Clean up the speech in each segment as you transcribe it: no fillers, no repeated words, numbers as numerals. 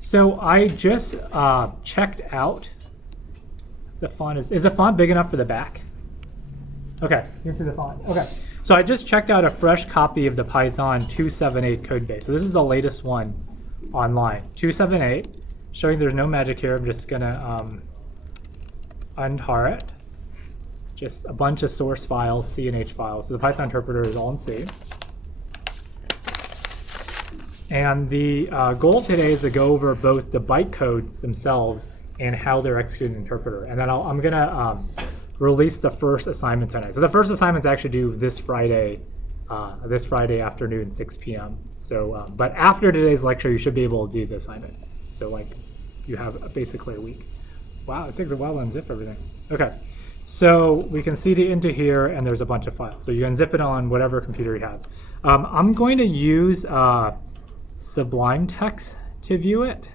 So I just checked out the font. Is the font big enough for the back? Okay, you can see the font. Okay, so I just checked out a fresh copy of the Python 278 code base. So this is the latest one online, 278. Showing there's no magic here. I'm just gonna untar it. Just a bunch of source files, C and H files. So the Python interpreter is all in C. And the goal today is to go over both the bytecodes themselves and how they're executing the interpreter. And then I'm going to release the first assignment tonight. So the first assignment's actually due this Friday afternoon, 6 p.m. So, but after today's lecture, you should be able to do the assignment. So like you have basically a week. Wow, it takes a while to unzip everything. Okay, so we can cd into here, and there's a bunch of files. So you can zip it on whatever computer you have. I'm going to use Sublime Text to view it.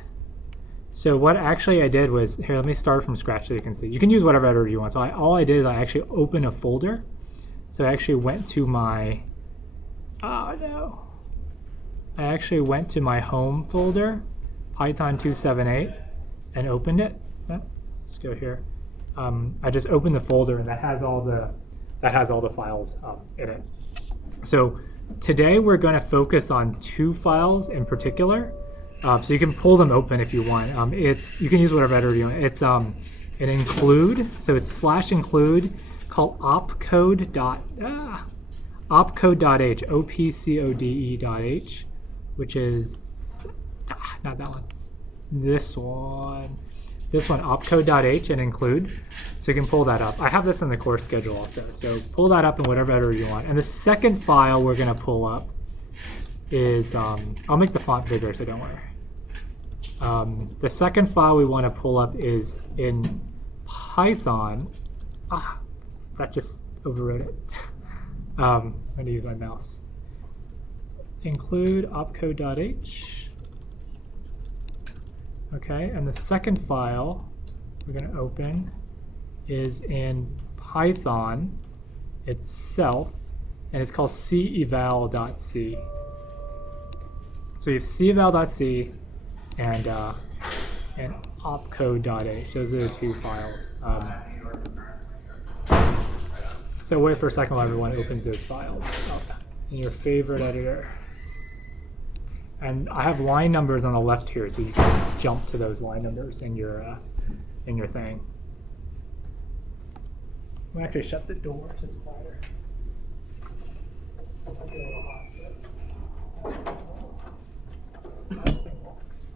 So what actually I did was, here, let me start from scratch so you can see. You can use whatever editor you want. So all I did is I actually opened a folder. So I actually went to my, I actually went to my home folder, Python 278, and opened it. Let's go here. I just opened the folder, and that has all the files in it. So today we're going to focus on two files in particular. So you can pull them open if you want. You can use whatever editor you want. It's an include, so it's /include called opcode.h, opcode.h, which is not that one. This one, opcode.h and include. So you can pull that up. I have this in the course schedule also. So pull that up in whatever editor you want. And the second file we're going to pull up is, I'll make the font bigger, so don't worry. The second file we want to pull up is in Python. That just overwrote it. I'm going to use my mouse. Include opcode.h. Okay, and the second file we're going to open is in Python itself, and it's called ceval.c. So you have ceval.c and opcode.h. Those are the two files. So wait for a second while everyone opens those files up in your favorite editor. And I have line numbers on the left here, so you can jump to those line numbers in your thing. I'm gonna actually shut the door so it's quieter. Might get a little hot. This thing works.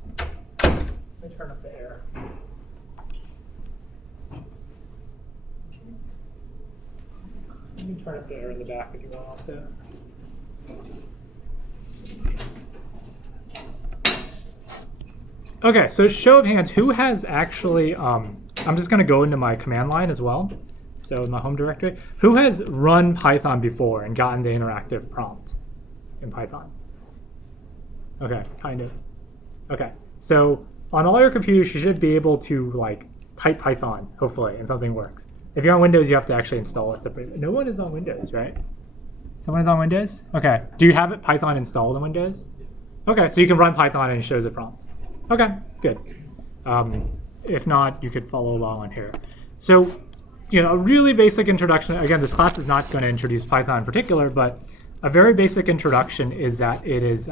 Let me turn up the air. Let me turn up the air in the back if you want also. Okay, so show of hands, who has actually, I'm just going to go into my command line as well. So in my home directory, who has run Python before and gotten the interactive prompt in Python? Okay, kind of. Okay, so on all your computers, you should be able to like type Python, hopefully, and something works. If you're on Windows, you have to actually install it separately. No one is on Windows, right? Someone is on Windows? Okay, do you have Python installed in Windows? Okay, so you can run Python and it shows a prompt. Okay, good. If not, you could follow along on here. So, a really basic introduction. Again, this class is not going to introduce Python in particular, but a very basic introduction is that it is,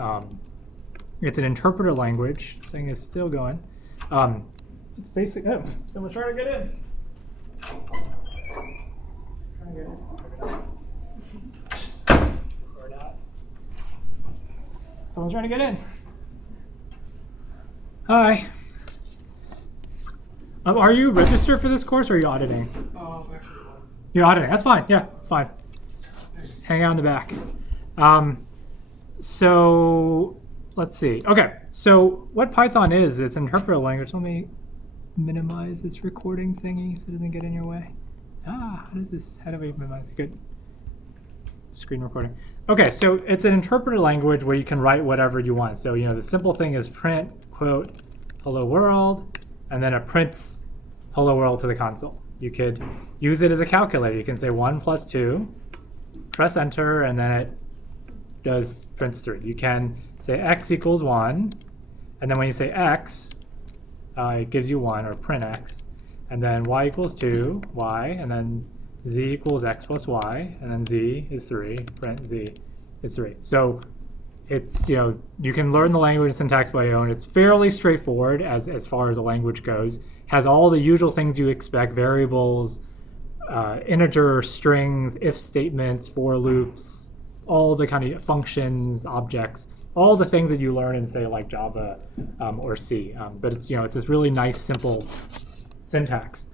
it's an interpreter language. This thing is still going. It's basic. Oh, someone's trying to get in. Or not. Someone's trying to get in. Hi. Are you registered for this course or are you auditing? Actually, You're auditing. That's fine. Yeah, it's fine. Just hang out in the back. So let's see. Okay, so what Python is, it's an interpreter language. Let me minimize this recording thingy so it doesn't get in your way. How does this? How do we minimize it? Good. Screen recording. Okay, so it's an interpreter language where you can write whatever you want. So, the simple thing is print, quote, hello world, and then it prints hello world to the console. You could use it as a calculator. You can say 1 plus 2, press enter, and then it prints 3. You can say x equals 1, And then when you say x, it gives you 1, or print x. And then y equals 2, y, and then z equals x plus y, and then z is 3, print z is 3. So it's, you can learn the language syntax by your own. It's fairly straightforward as far as the language goes. Has all the usual things you expect: variables, integer, strings, if statements, for loops, all the kind of functions, objects, all the things that you learn in, say, like Java or C. But it's, it's this really nice, simple syntax.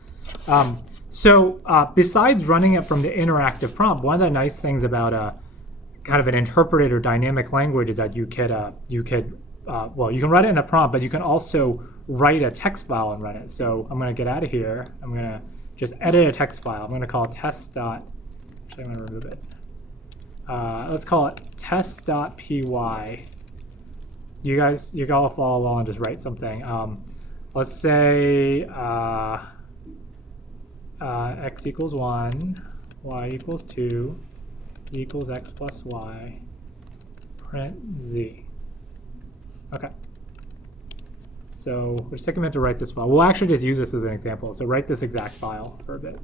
So besides running it from the interactive prompt, one of the nice things about kind of an interpreted or dynamic language is that you can run it in a prompt, but you can also write a text file and run it. So I'm going to get out of here. I'm going to just edit a text file. I'm going to call it test. Actually, I'm going to remove it. Let's call it test.py. You all follow along and just write something. Let's say x equals 1, y equals 2, equals x plus y, print z. Okay. So we're just taking a minute to write this file. We'll actually just use this as an example. So write this exact file for a bit.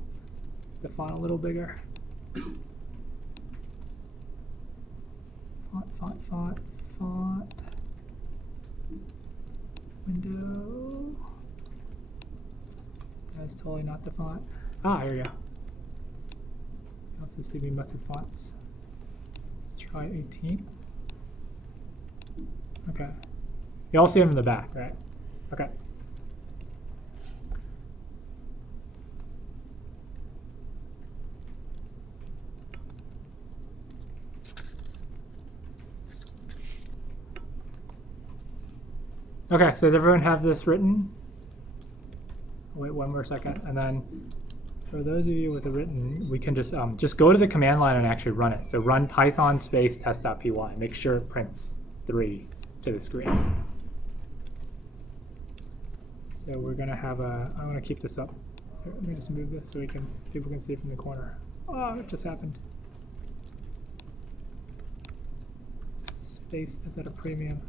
The font a little bigger. Font. Window. That's totally not the font. Ah, here we go. You also see me mess with fonts. Let's try 18. Okay. You all see them in the back, right? Okay. Okay, so does everyone have this written? Wait one more second, and then for those of you with it written, we can just go to the command line and actually run it. So run Python space test.py. Make sure it prints 3 to the screen. So we're gonna have I want to keep this up. Here, let me just move this so people can see it from the corner. Oh, it just happened. Space is at a premium.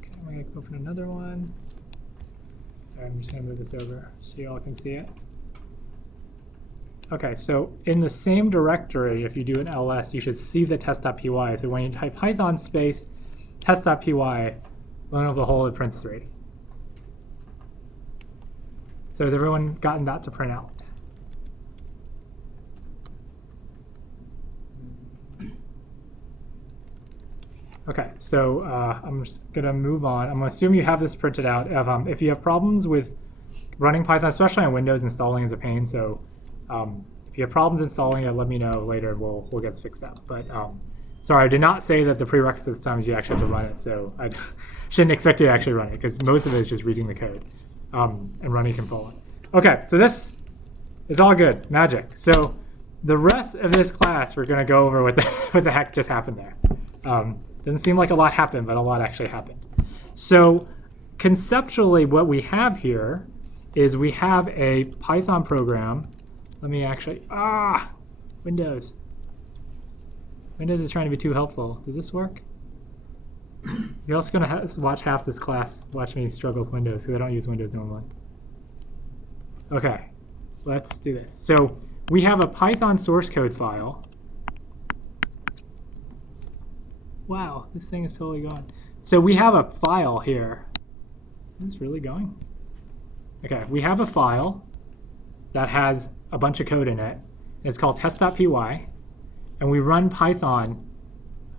Okay, I'm gonna open another one. I'm just going to move this over so you all can see it. Okay, so in the same directory, if you do an ls, you should see the test.py. So when you type Python space test.py, lo and behold, it prints 3. So has everyone gotten that to print out? Okay, so I'm just going to move on. I'm going to assume you have this printed out. If you have problems with running Python, especially on Windows, installing is a pain. So if you have problems installing it, let me know later. We'll get this fixed out. But sorry, I did not say that the prerequisite times you actually have to run it. So I shouldn't expect you to actually run it, because most of it is just reading the code and running Control. Okay, so this is all good, magic. So the rest of this class, we're going to go over what the heck just happened there. Doesn't seem like a lot happened, but a lot actually happened. So conceptually, what we have here is we have a Python program. Let me actually, Windows. Windows is trying to be too helpful. Does this work? You're also going to watch half this class, watch me struggle with Windows, because I don't use Windows normally. Okay, let's do this. So we have a Python source code file. Wow, this thing is totally gone. So we have a file here. Is this really going? Okay, we have a file that has a bunch of code in it. It's called test.py, and we run Python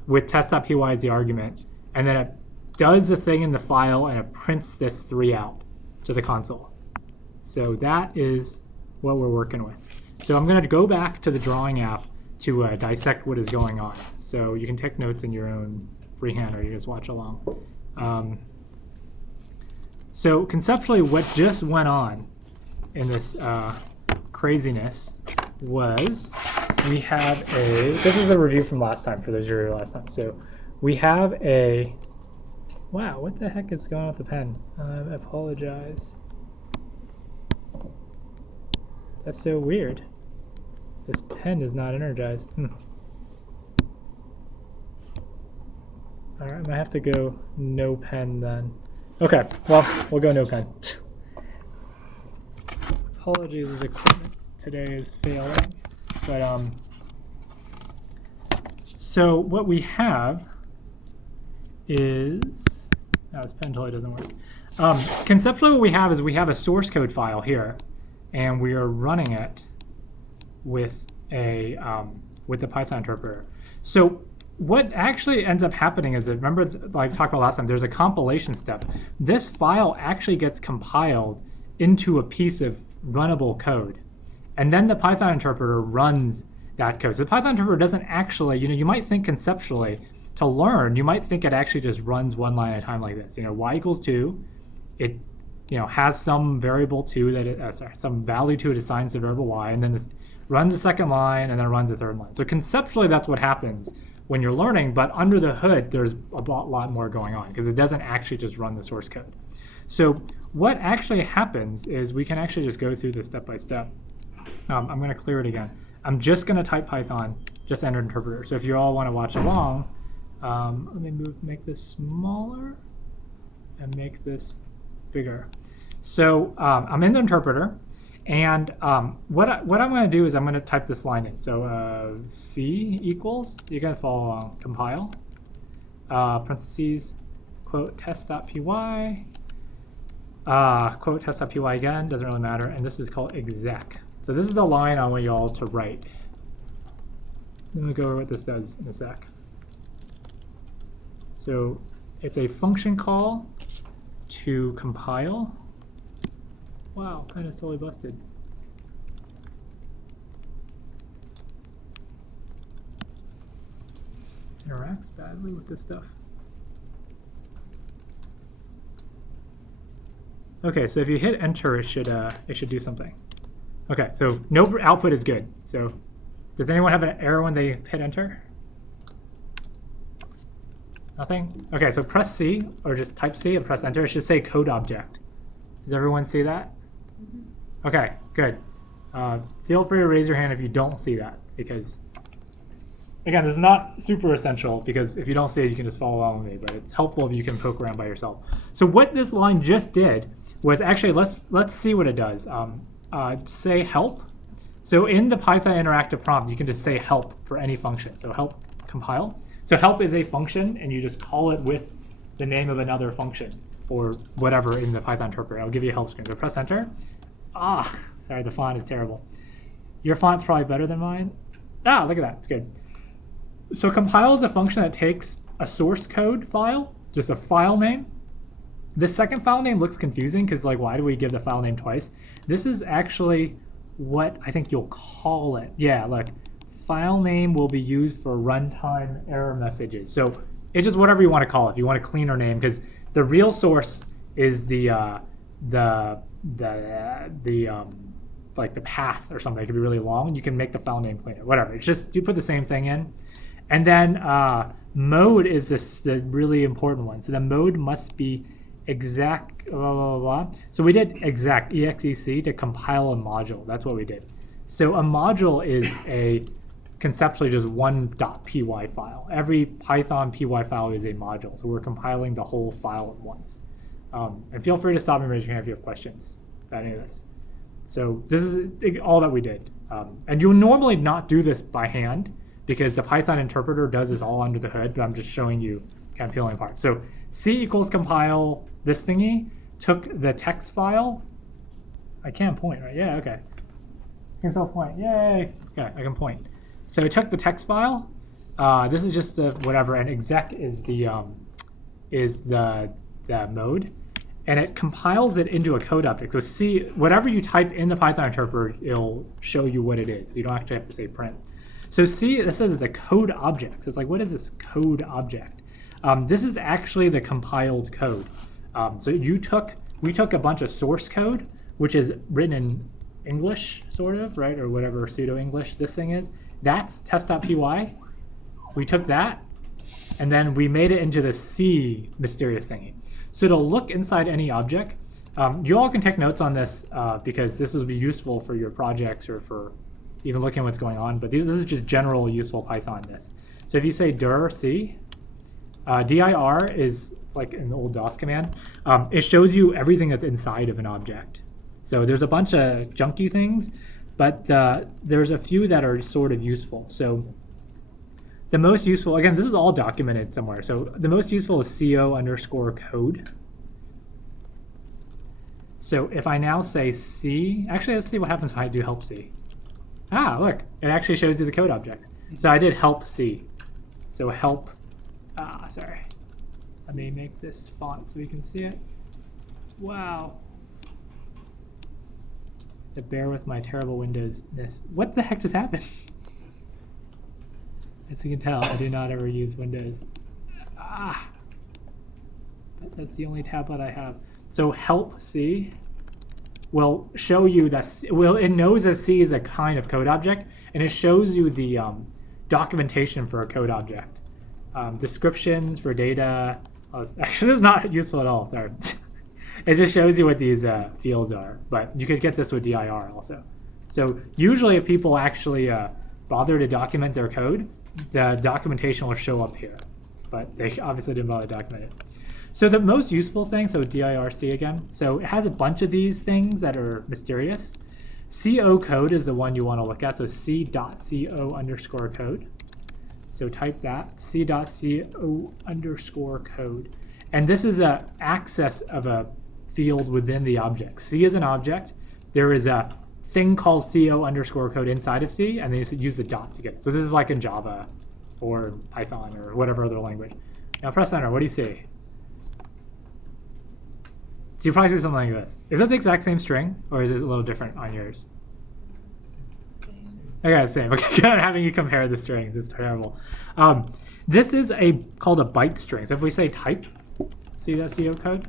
with test.py as the argument, and then it does the thing in the file and it prints this 3 out to the console. So that is what we're working with. So I'm going to go back to the drawing app to dissect what is going on. So you can take notes in your own freehand, or you just watch along. So conceptually, what just went on in this craziness was we have this is a review from last time, for those who were last time. So we have wow, what the heck is going on with the pen? I apologize. That's so weird. This pen is not energized. All right, I might have to go no pen then. Okay, well, we'll go no pen. Apologies, this equipment today is failing. But so what we have is, no, this pen totally doesn't work. Conceptually, what we have is we have a source code file here, and we are running it with a with the Python interpreter. So what actually ends up happening is that, remember, like I talked about last time, there's a compilation step. This file actually gets compiled into a piece of runnable code, and then the Python interpreter runs that code. So the Python interpreter doesn't actually, you might think conceptually, to learn, you might think it actually just runs one line at a time like this. Y equals 2, it has some variable 2 that it, some value to it assigns to variable y, and then this runs the second line, and then runs the third line. So conceptually, that's what happens when you're learning, but under the hood, there's a lot more going on, because it doesn't actually just run the source code. So what actually happens is we can actually just go through this step by step. I'm going to clear it again. I'm just going to type Python, just enter interpreter. So if you all want to watch along, let me make this smaller and make this bigger. So I'm in the interpreter, and what I'm going to do is I'm going to type this line in. So C equals, you can follow along, compile, parentheses, quote test.py, quote test.py again, doesn't really matter, and this is called exec. So this is the line I want you all to write. Let me go over what this does in a sec. So it's a function call to compile. Wow, pen is totally busted. Interacts badly with this stuff. Okay, so if you hit enter, it should do something. Okay, so no output is good. So does anyone have an error when they hit enter? Nothing? Okay, so press C, or just type C and press enter. It should say code object. Does everyone see that? Mm-hmm. Okay, good. Feel free to raise your hand if you don't see that, because, again, this is not super essential, because if you don't see it, you can just follow along with me, but it's helpful if you can poke around by yourself. So what this line just did was actually, let's see what it does. Say help. So in the Python interactive prompt, you can just say help for any function. So help compile. So help is a function, and you just call it with the name of another function or whatever in the Python interpreter. I'll give you a help screen. So press enter. Sorry, the font is terrible. Your font's probably better than mine. Look at that. It's good. So compile is a function that takes a source code file, just a file name. The second file name looks confusing because, like, why do we give the file name twice? This is actually what I think you'll call it. Yeah, look. File name will be used for runtime error messages. So it's just whatever you want to call it. If you want a cleaner name, because the real source is the path or something. It could be really long. You can make the file name cleaner. Whatever. It's just you put the same thing in, and then mode is the really important one. So the mode must be exec blah blah blah. So we did exec exec to compile a module. That's what we did. So a module is a conceptually just one .py file. Every Python py file is a module, so we're compiling the whole file at once. And feel free to stop me and raise your hand if you have questions about any of this. So this is all that we did. And you'll normally not do this by hand because the Python interpreter does this all under the hood, but I'm just showing you kind of peeling apart. So C equals compile this thingy, took the text file. I can't point, right? Yeah, okay. I can self-point, yay. Okay, I can point. So it took the text file. This is just the whatever, and exec is the mode, and it compiles it into a code object. So C, whatever you type in the Python interpreter, it'll show you what it is. You don't actually have to say print. So C, this says it's a code object. So it's like, what is this code object? This is actually the compiled code. So we took a bunch of source code, which is written in English, sort of, right, or whatever pseudo-English this thing is. That's test.py. We took that, and then we made it into the C mysterious thingy. So it'll look inside any object. You all can take notes on this because this will be useful for your projects or for even looking at what's going on. But this is just general useful Python-ness. So if you say dir C, dir is it's like an old DOS command. It shows you everything that's inside of an object. So there's a bunch of junky things, but there's a few that are sort of useful. So the most useful, again, this is all documented somewhere. So the most useful is co_code. So if I now say C, actually let's see what happens if I do help C. Ah, look, it actually shows you the code object. So I did help C. So help, sorry. Let me make this font so we can see it. Wow. Bear with my terrible Windows-ness. What the heck just happened? As you can tell, I do not ever use Windows. That's the only tablet I have. So help C will show you that, it knows that C is a kind of code object, and it shows you the documentation for a code object. Descriptions for data. Actually, this is not useful at all, sorry. It just shows you what these fields are, but you could get this with dir also. So usually if people actually bother to document their code, the documentation will show up here, but they obviously didn't bother to document it. So the most useful thing, so dirc again, so it has a bunch of these things that are mysterious. Co code is the one you want to look at, so c.co_code. So type that, c.co_code. And this is an access of a field within the object. C is an object. There is a thing called co_code inside of C, and then you use the dot to get it. So this is like in Java or Python or whatever other language. Now press enter. What do you see? So you probably see something like this. Is that the exact same string, or is it a little different on yours? Okay, same. Okay, having you compare the strings is terrible. This is called a byte string. So if we say type, see that CO code?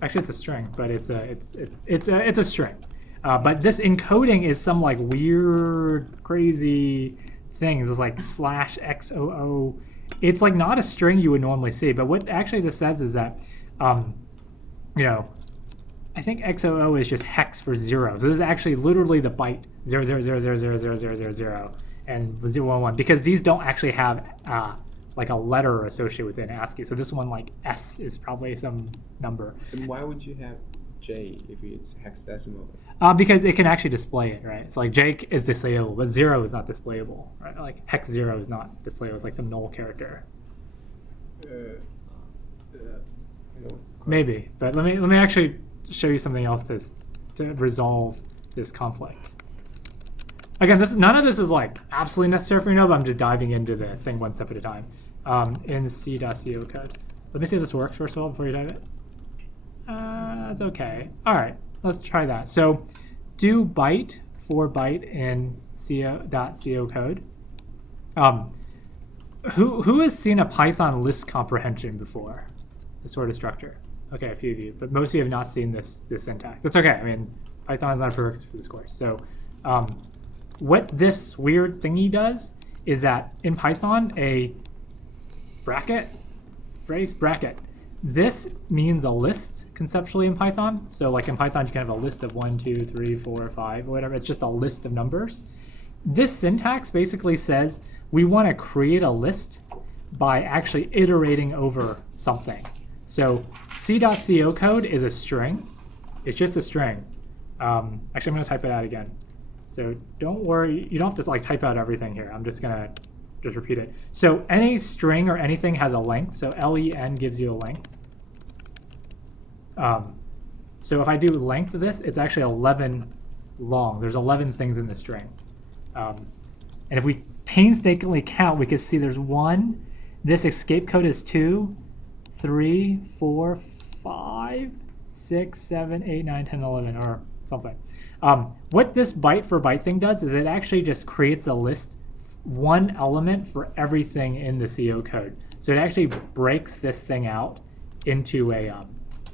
Actually, it's a string, but it's a string. But this encoding is some like weird, crazy things. It's like /XOO. It's like not a string you would normally see. But what actually this says is that, I think XOO is just hex for 0. So this is actually literally the byte 000000000 and 011, because these don't actually have like a letter associated with an ASCII. So this one, like S, is probably some number. And why would you have J if it's hexadecimal? Because it can actually display it, right? So like J is displayable, but 0 is not displayable, right? Like hex 0 is not displayable. It's like some null character. Maybe, but let me actually show you something else to resolve this conflict. Again, none of this is like absolutely necessary for you to know, but I'm just diving into the thing one step at a time. In c.co code. Let me see if this works first of all before you type it. That's okay. All right, let's try that. So do byte for byte in co code. Who has seen a Python list comprehension before? This sort of structure. Okay, a few of you, but most of you have not seen this syntax. That's okay. I mean, Python is not a prerequisite for this course. So what this weird thingy does is that in Python, a bracket, this means a list conceptually in Python. So like in Python, you can have a list of 1, 2, 3, 4, 5, whatever. It's just a list of numbers. This syntax basically says we want to create a list by actually iterating over something. So c.co code is a string. It's just a string. Actually, I'm going to type it out again. So don't worry. You don't have to like type out everything here. I'm just going to just repeat it. So any string or anything has a length. So len gives you a length. So if I do length of this, it's actually 11 long. There's 11 things in the string. And if we painstakingly count, we can see there's 1. This escape code is 2. 3, 4, 5, 6, 7, 8, 9, 10, 11, or something. What this byte for byte thing does is it actually just creates a list, one element for everything in the CO code. So it actually breaks this thing out into a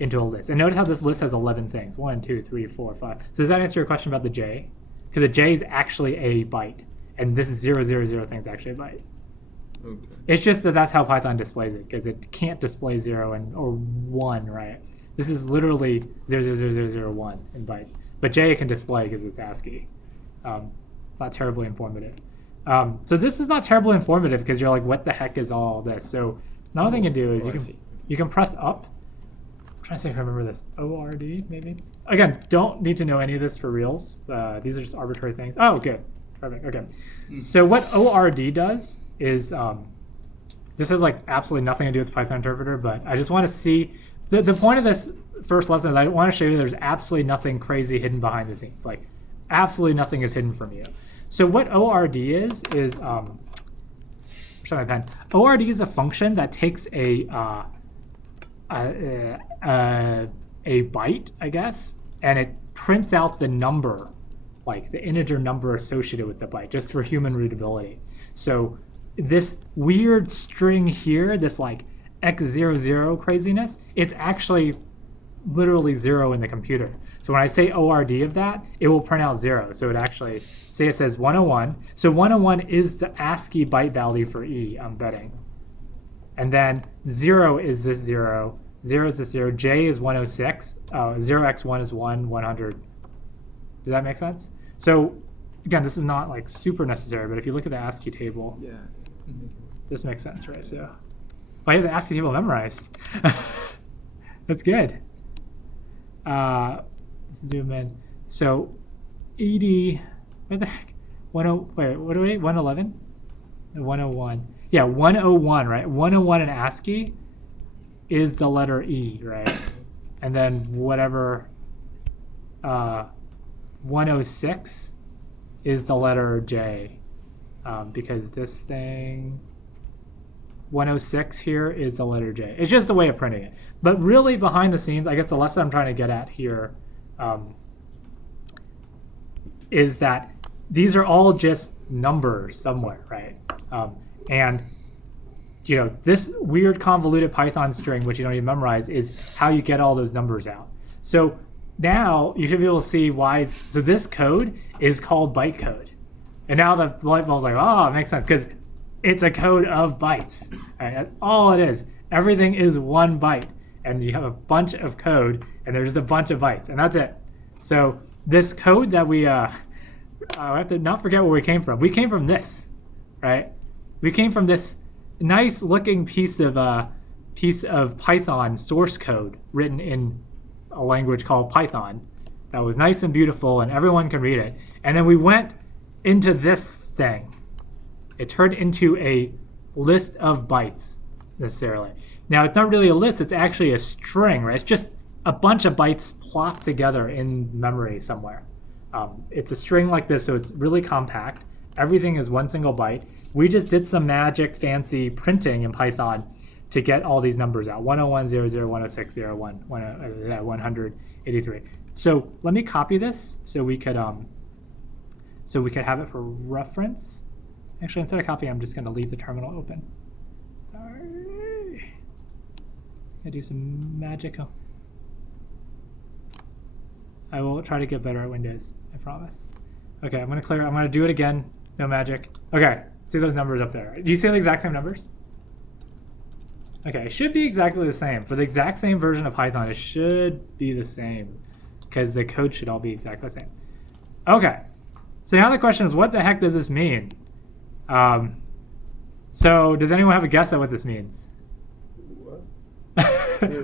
list. And notice how this list has 11 things. 1, 2, 3, 4, 5. So does that answer your question about the J? Because the J is actually a byte, and this is 000 thing is actually a byte. Okay. It's just that's how Python displays it, because it can't display 0 or 1, right? This is literally 00001 in bytes. But J it can display because it's ASCII. It's not terribly informative. So this is not terribly informative because you're like, what the heck is all this? So another thing you can do is you can press up. I'm trying to think if I remember this. ORD maybe. Again, don't need to know any of this for reals. These are just arbitrary things. Oh, good, perfect. Okay. So what ORD does is this has like absolutely nothing to do with the Python interpreter, but I just want to see the point of this first lesson is I want to show you there's absolutely nothing crazy hidden behind the scenes. Like absolutely nothing is hidden from you. So what ORD is show my pen. ORD is a function that takes a byte, I guess, and it prints out the number, like the integer number associated with the byte, just for human readability. So this weird string here, this like x00 craziness, it's actually literally 0 in the computer. So when I say ORD of that, it will print out 0. So it actually, say it says 101. So 101 is the ASCII byte value for E, I'm betting. And then 0 is this 0. 0 is this 0. J is 106. 0x1 is 1. 100. Does that make sense? So again, this is not like super necessary, but if you look at the ASCII table, Yeah. this makes sense, right? So I have the ASCII table memorized. That's good. Let's zoom in. So 80, what the heck? 10, wait, what are we? 111? 101. Yeah, 101, right? 101 in ASCII is the letter E, right? And then whatever 106 is the letter J, because this thing 106 here is the letter J. It's just a way of printing it. But really behind the scenes, I guess the lesson I'm trying to get at here is that these are all just numbers somewhere, right? And you know, this weird convoluted Python string, which you don't even memorize, is how you get all those numbers out. So now you should be able to see why. So this code is called bytecode. And now the light bulb's like, oh, it makes sense, because it's a code of bytes. Right? That's all it is. Everything is 1 byte. And you have a bunch of code, and there's a bunch of bytes, and that's it. So this code that we have to not forget where we came from. We came from this, right? We came from this nice looking piece of Python source code written in a language called Python that was nice and beautiful and everyone can read it. And then we went into this thing. It turned into a list of bytes necessarily. Now it's not really a list, it's actually a string, right? It's just a bunch of bytes plopped together in memory somewhere. It's a string like this, so it's really compact. Everything is 1 single byte. We just did some magic fancy printing in Python to get all these numbers out. 101, 00, 106, 01, 183. So let me copy this so we could have it for reference. Actually, instead of copying, I'm just going to leave the terminal open. All right. I do some magic. I will try to get better at Windows, I promise. Okay, I'm going to do it again. No magic. Okay, see those numbers up there. Do you see the exact same numbers? Okay, it should be exactly the same. For the exact same version of Python, it should be the same because the code should all be exactly the same. Okay, so now the question is, what the heck does this mean? So does anyone have a guess at what this means? What?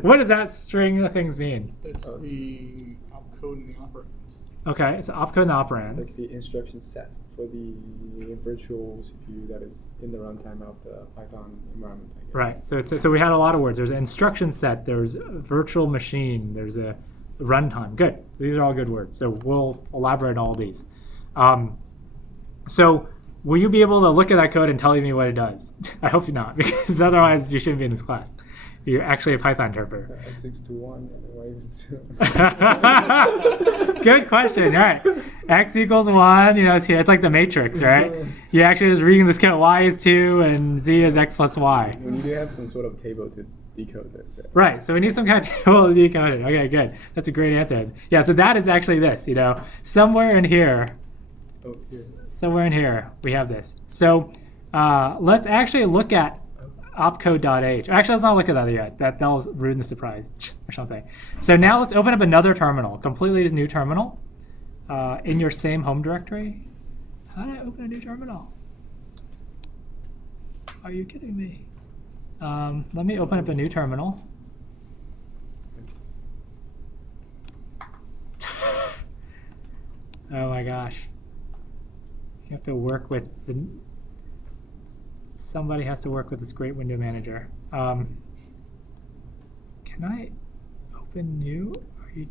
What does that string of things mean? It's the opcode and the operands. Okay, it's an opcode and operands. That's the instruction set for the virtual CPU that is in the runtime of the Python environment, I guess. Right. So we had a lot of words. There's an instruction set. There's a virtual machine. There's a runtime. Good. These are all good words. So we'll elaborate on all these. So will you be able to look at that code and tell me what it does? I hope you're not, because otherwise you shouldn't be in this class. You're actually a Python interpreter. X6 to 1 and then Y equals 2. Good question. All right. X equals 1, it's here. It's like the matrix, right? You're actually just reading this code. Y is 2 and Z is X plus Y. We need to have some sort of table to decode this. Right. So we need some kind of table to decode it. Okay, good. That's a great answer. Yeah, so that is actually this, somewhere in here. Oh, here. Somewhere in here, we have this. So let's actually look at opcode.h. Actually, let's not look at that yet. That'll ruin the surprise or something. So now let's open up another terminal, completely new terminal, in your same home directory. How do I open a new terminal? Are you kidding me? Let me open up a new terminal. Oh my gosh. You have to work with somebody has to work with this great window manager. Can I open new? Are you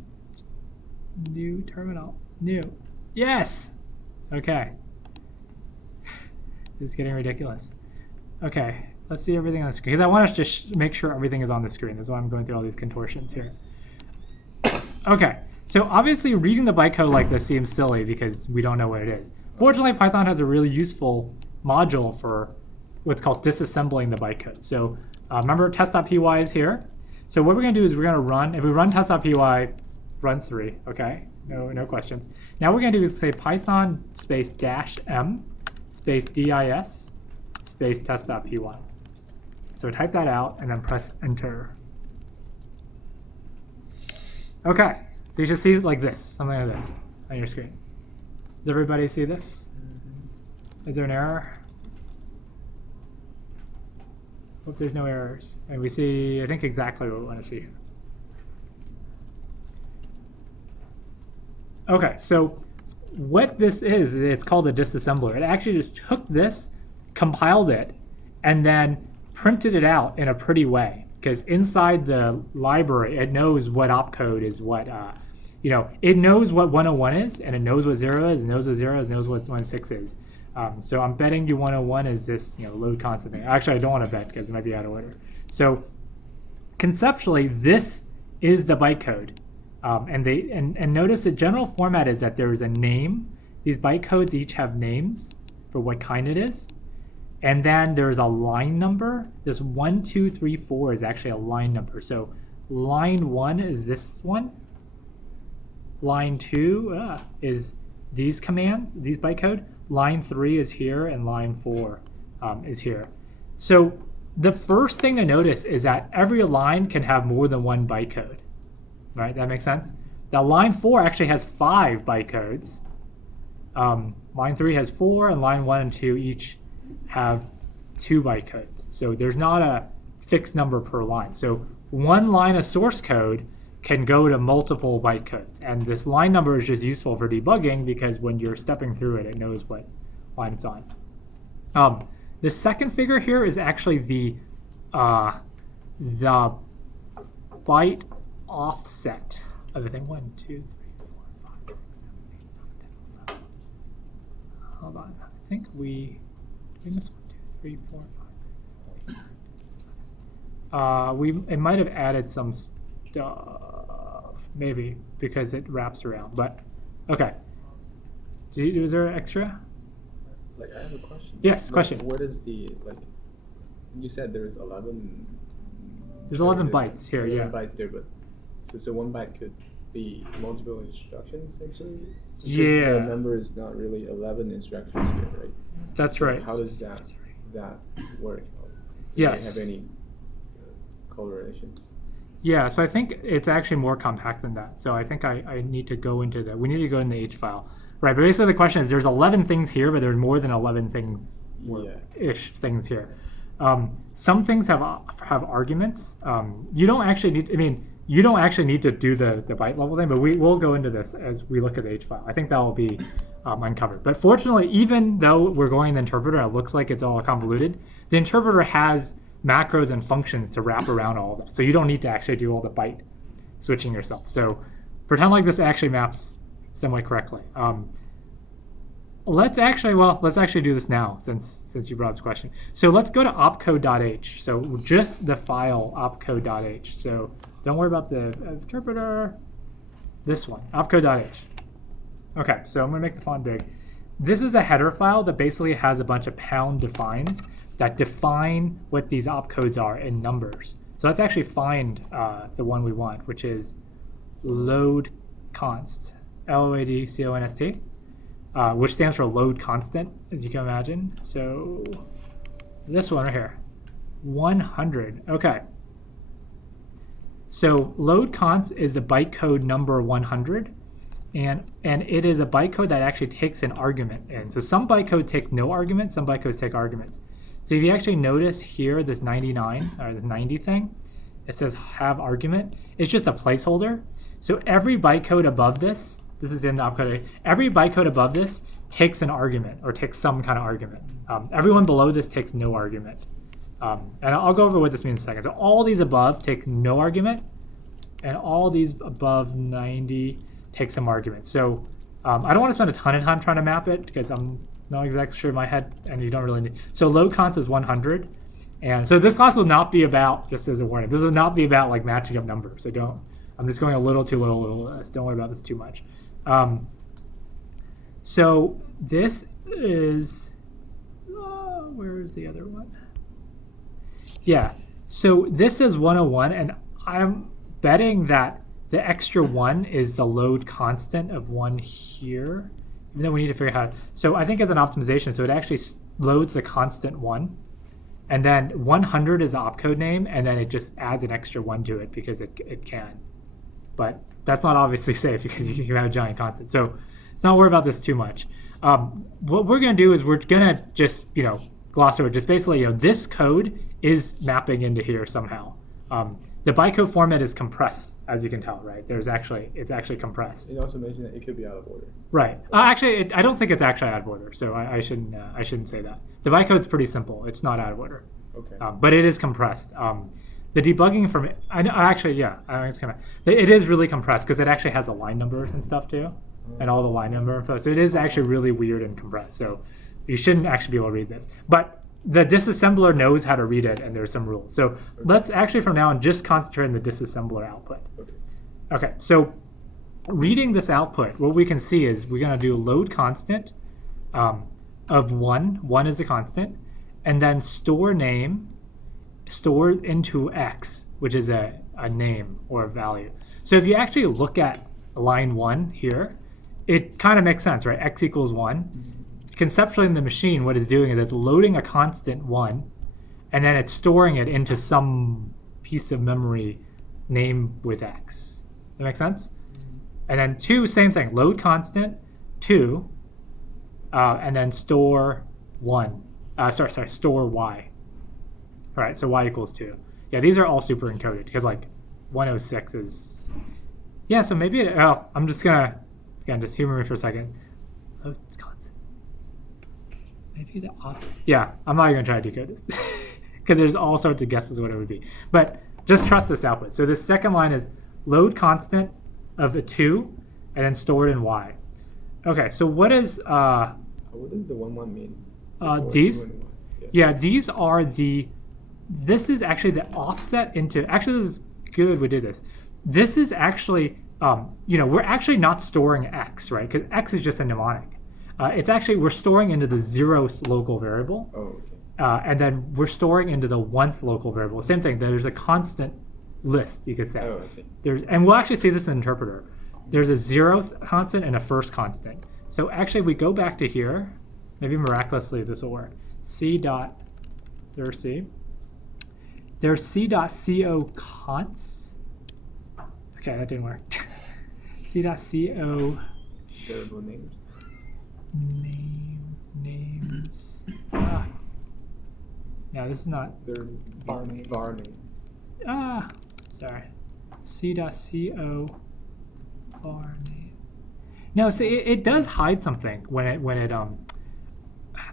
new terminal? New. Yes! Okay. This is getting ridiculous. Okay, let's see everything on the screen. Because I want to just make sure everything is on the screen. That's why I'm going through all these contortions here. Okay, so obviously reading the bytecode like this seems silly because we don't know what it is. Fortunately, Python has a really useful module for what's called disassembling the bytecode. So remember test.py is here. So what we're going to do is we're going to run, if we run test.py, run 3, okay? No questions. Now what we're going to do is say Python space -m space dis space test.py. So type that out and then press enter. Okay, so you should see it like this, something like this on your screen. Does everybody see this? Is there an error? Hope there's no errors. And we see, I think, exactly what we want to see. Okay, so what this is, it's called a disassembler. It actually just took this, compiled it, and then printed it out in a pretty way. Because inside the library, it knows what opcode is what, it knows what 101 is, and it knows what 0 is, and knows what 0 is, and knows what 16 is. So I'm betting you 101 is this, load constant thing. Actually, I don't want to bet because it might be out of order. So conceptually, this is the bytecode. And notice the general format is that there is a name. These bytecodes each have names for what kind it is. And then there's a line number. This 1, 2, 3, 4 is actually a line number. So line 1 is this one. Line 2 is these commands, these bytecode. Line 3 is here, and line 4 is here. So the first thing to notice is that every line can have more than one bytecode. Right, that makes sense? Now line 4 actually has 5 bytecodes. Line 3 has 4, and line 1 and 2 each have 2 bytecodes. So there's not a fixed number per line. So one line of source code can go to multiple bytecodes. And this line number is just useful for debugging because when you're stepping through it, it knows what line it's on. The second figure here is actually the byte offset of the thing. 1, 2, 3, 4, 5, 6, 7, 8, 9, 10, 11. Hold on. I think we missed 1, 2, 3, 4, 5, 6, 7, 8. It might have added some stuff, maybe, because it wraps around. But okay. Is there extra? I have a question. Yes, question. What is the you said there's 11. There's 11 bytes here, 11 yeah. bytes there, but so 1 byte could be multiple instructions actually. Yeah. The number is not really 11 instructions here, right? That's So right. How does that work? Do Yes. they have any correlations? Yeah, so I think it's actually more compact than that. So I think I need to go into that. We need to go in the H file. Right, but basically the question is there's 11 things here, but there's more than 11 things, ish things here. Some things have arguments. You don't actually need to do the byte level thing, but we'll go into this as we look at the H file. I think that will be uncovered. But fortunately, even though we're going in the interpreter, and it looks like it's all convoluted, the interpreter has macros and functions to wrap around all of that. So you don't need to actually do all the byte switching yourself. So pretend like this actually maps somewhat correctly. Let's actually do this now since you brought this question. So let's go to opcode.h. So just the file opcode.h. So don't worry about the interpreter. This one, opcode.h. Okay, so I'm gonna make the font big. This is a header file that basically has a bunch of pound defines that define what these opcodes are in numbers. So let's actually find the one we want, which is load const. LOADCONST, which stands for load constant, as you can imagine. So this one right here, 100. Okay. So load const is the bytecode number 100, and it is a bytecode that actually takes an argument in. So some bytecode take no arguments, some bytecodes take arguments. So if you actually notice here, this 99 or this 90 thing, it says have argument. It's just a placeholder. So every bytecode above this is in the opcode. Every bytecode above this takes an argument or takes some kind of argument. Everyone below this takes no argument. And I'll go over what this means in a second. So all these above take no argument, and all these above 90 take some argument. So I don't want to spend a ton of time trying to map it because I'm not exactly sure in my head, and you don't really need. So load const is 100, and so this class will not be about, just as a warning, this will not be about like matching up numbers. So don't. I'm just going a little too little less. Don't worry about this too much. So this is, where is the other one? Yeah, so this is 101, and I'm betting that the extra 1 is the load constant of 1 here, even though we need to figure out how. So I think as an optimization, so it actually loads the constant 1, and then 100 is the opcode name, and then it just adds an extra 1 to it because it can. But that's not obviously safe because you can have a giant constant. So let's not worry about this too much. What we're going to do is we're going to just, gloss over. Just basically, this code is mapping into here somehow. The bytecode format is compressed, as you can tell, right? It's actually compressed. You also mentioned that it could be out of order. Right. Actually, I don't think it's actually out of order, so I shouldn't say that. The bytecode's pretty simple. It's not out of order. Okay. But it is compressed. The debugging from it, it is really compressed because it actually has the line numbers and stuff too, and all the line number info. So it is actually really weird and compressed. So you shouldn't actually be able to read this. But the disassembler knows how to read it, and there's some rules. So let's actually from now on just concentrate on the disassembler output. Okay, so reading this output, what we can see is we're going to do load constant of 1. 1 is a constant, and then store name stored into x, which is a name or a value. So if you actually look at line 1 here, it kind of makes sense, right? X equals 1. Conceptually in the machine, what it's doing is it's loading a constant 1, and then it's storing it into some piece of memory name with x. Does that make sense? And then 2, same thing. Load constant 2, and then store 1. Store y. All right, so y equals 2. Yeah, these are all super encoded because like 106 is. Yeah, so maybe I'm just gonna just humor me for a second. Oh, it's constant. Maybe the opposite. Yeah, I'm not even gonna try to decode this because there's all sorts of guesses what it would be. But just trust this output. So this second line is load constant of a 2 and then stored in y. Okay, so what does the 1 mean? These? Yeah, these are the. This is actually the offset into. Actually, this is good. We did this. This is actually, we're actually not storing x, right? Because x is just a mnemonic. It's actually we're storing into the 0th local variable. Oh, okay. And then we're storing into the 1th local variable. Same thing. There's a constant list, you could say. Oh, I see. And we'll actually see this in the interpreter. There's a 0th constant and a first constant. So actually, we go back to here. Maybe miraculously this will work. There's c.co const. Okay, that didn't work. c.co Variable names. Names. No, this is not. They're var names. Sorry. c.co var name. No, so it does hide something when it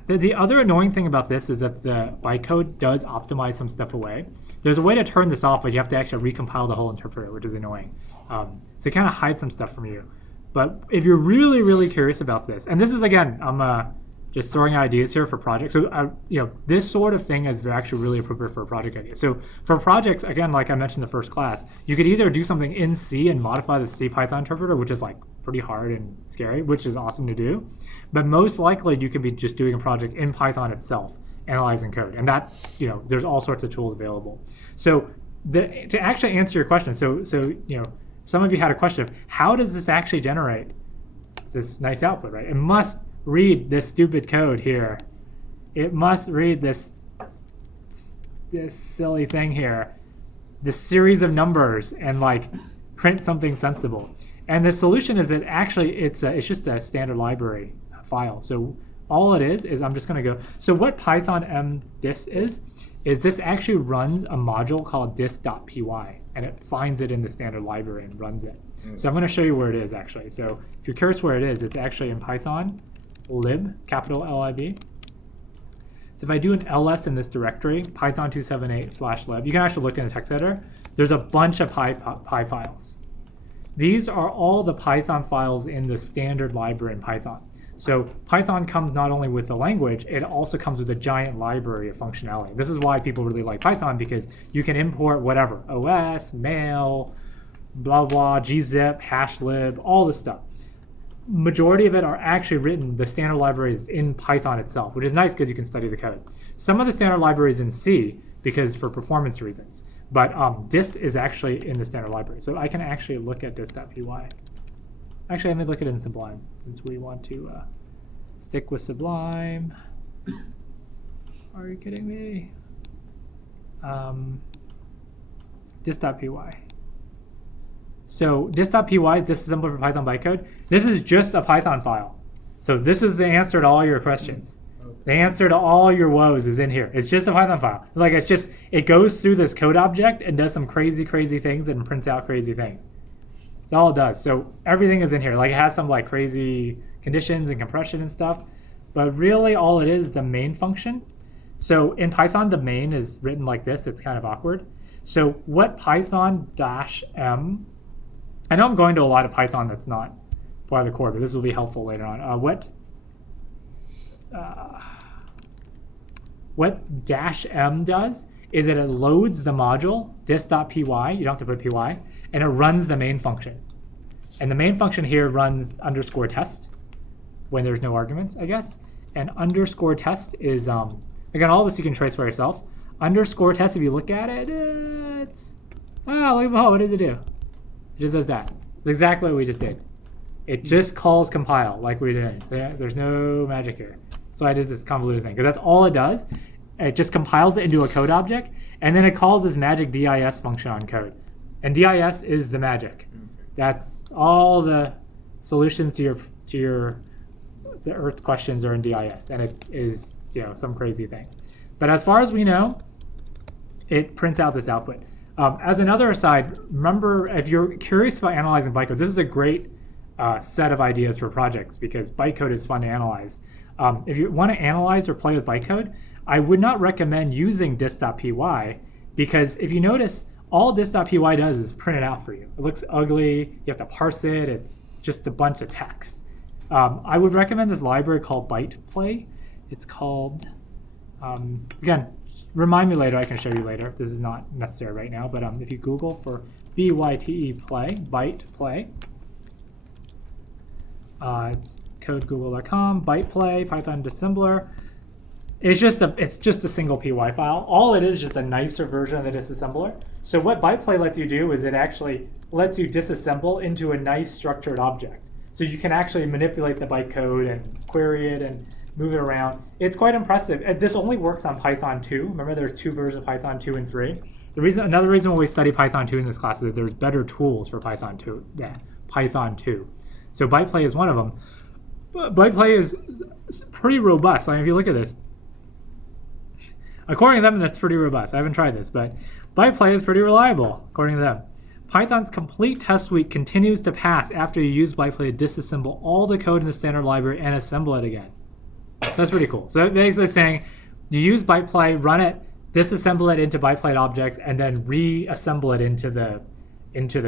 The other annoying thing about this is that the bytecode does optimize some stuff away. There's a way to turn this off, but you have to actually recompile the whole interpreter, which is annoying. So it kind of hides some stuff from you. But if you're really, really curious about this, and this is, again, I'm just throwing ideas here for projects. So, this sort of thing is actually really appropriate for a project idea. So for projects, again, like I mentioned in the first class, you could either do something in C and modify the CPython interpreter, which is like pretty hard and scary, which is awesome to do. But most likely you can be just doing a project in Python itself, analyzing code. And that, there's all sorts of tools available. So to actually answer your question, so some of you had a question of how does this actually generate this nice output, right? It must read this stupid code here. It must read this silly thing here, this series of numbers, and like print something sensible. And the solution is that actually it's just a standard library file. So all it is I'm just going to go. So what Python mdis is this actually runs a module called dis.py, and it finds it in the standard library and runs it. So I'm going to show you where it is actually. So if you're curious where it is, it's actually in Python lib, capital LIB. So if I do an ls in this directory, python278/lib, you can actually look in the text editor. There's a bunch of py files. These are all the Python files in the standard library in Python. So Python comes not only with the language, it also comes with a giant library of functionality. This is why people really like Python, because you can import whatever, OS, mail, blah, blah, gzip, hashlib, all this stuff. Majority of it are actually written, the standard libraries in Python itself, which is nice because you can study the code. Some of the standard libraries in C, because for performance reasons, but dist is actually in the standard library. So I can actually look at dist.py. Actually, let me look at it in Sublime, since we want to stick with Sublime. Are you kidding me? Dist.py. So dist.py is disassembler for Python bytecode. This is just a Python file. So this is the answer to all your questions. The answer to all your woes is in here. It's just a Python file. Like it goes through this code object and does some crazy things and prints out crazy things. That's all it does. So everything is in here. Like it has some like crazy conditions and compression and stuff, but really all it is the main function. So in Python, the main is written like this. It's kind of awkward. So what Python-m, I know I'm going to a lot of Python that's not part of the core, but this will be helpful later on. What -m does is that it loads the module, dis.py, you don't have to put py, and it runs the main function. And the main function here runs _test when there's no arguments, I guess. And _test is, again, all this you can trace by yourself. _test, if you look at it, it's, what does it do? It just does that. It's exactly what we just did. It just calls compile like we did. There's no magic here. So I did this convoluted thing, because that's all it does. It just compiles it into a code object, and then it calls this magic dis function on code. And dis is the magic. That's all the solutions to the Earth questions are in dis, and it is some crazy thing. But as far as we know, it prints out this output. As another aside, remember, if you're curious about analyzing bytecode, this is a great set of ideas for projects, because bytecode is fun to analyze. If you want to analyze or play with bytecode, I would not recommend using dis.py, because if you notice, all dis.py does is print it out for you. It looks ugly, you have to parse it, it's just a bunch of text. I would recommend this library called byteplay. It's called, again, remind me later, I can show you later. This is not necessary right now, but if you Google for byte play, byteplay, it's codegoogle.com, byteplay, Python disassembler. It's just a single py file. All it is just a nicer version of the disassembler. So what byteplay lets you do is it actually lets you disassemble into a nice structured object. So you can actually manipulate the bytecode and query it and move it around. It's quite impressive. This only works on Python 2. Remember, there's 2 versions of Python 2 and 3. Another reason why we study Python 2 in this class is that there's better tools for Python 2 than Python 2. So byteplay is one of them. But byteplay is pretty robust. Like if you look at this, according to them, that's pretty robust. I haven't tried this, but byteplay is pretty reliable, according to them. Python's complete test suite continues to pass after you use byteplay to disassemble all the code in the standard library and assemble it again. That's pretty cool. So basically saying you use byteplay, run it, disassemble it into byteplay objects, and then reassemble it into the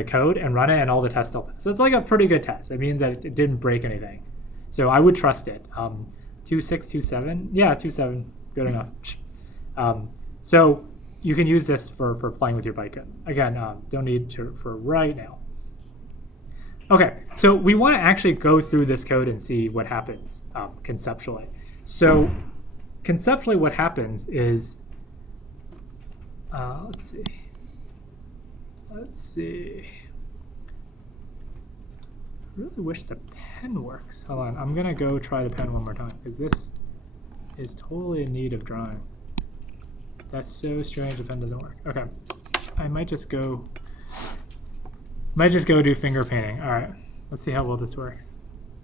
code and run it, and all the tests still pass. So it's like a pretty good test. It means that it didn't break anything. So I would trust it. 2627, yeah, 27, good enough. So you can use this for playing with your bytecode. Again, don't need to for right now. Okay, so we want to actually go through this code and see what happens conceptually. So conceptually what happens is, let's see. I really wish the pen works. Hold on, I'm gonna go try the pen one more time, because this is totally in need of drawing. That's so strange, the pen doesn't work. Okay, I might just go do finger painting. All right, let's see how well this works.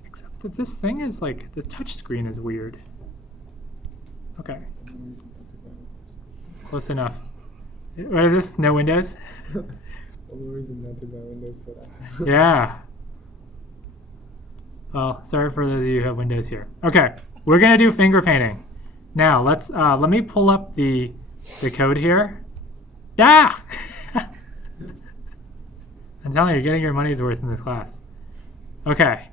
Accept. This thing is like, the touch screen is weird. Okay, close enough. What is this? No Windows? Only reason not to buy Windows for that. Yeah. Well, sorry for those of you who have Windows here. Okay, we're gonna do finger painting. Now let's let me pull up the code here. Ah! I'm telling you, you're getting your money's worth in this class. Okay.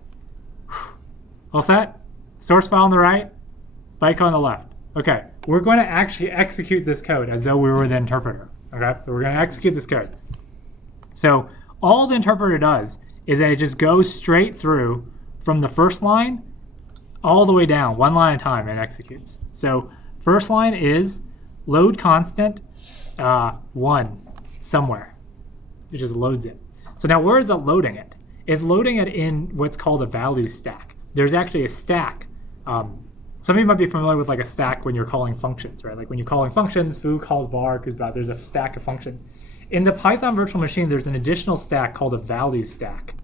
All set? Source file on the right, bytecode on the left. Okay, we're going to actually execute this code as though we were the interpreter. Okay, so we're going to execute this code. So all the interpreter does is that it just goes straight through from the first line all the way down, one line at a time, and executes. So first line is load constant 1 somewhere. It just loads it. So now where is it loading it? It's loading it in what's called a value stack. There's actually a stack. Some of you might be familiar with like a stack when you're calling functions, right? Like when you're calling functions, foo calls bar, there's a stack of functions. In the Python virtual machine, there's an additional stack called a value stack.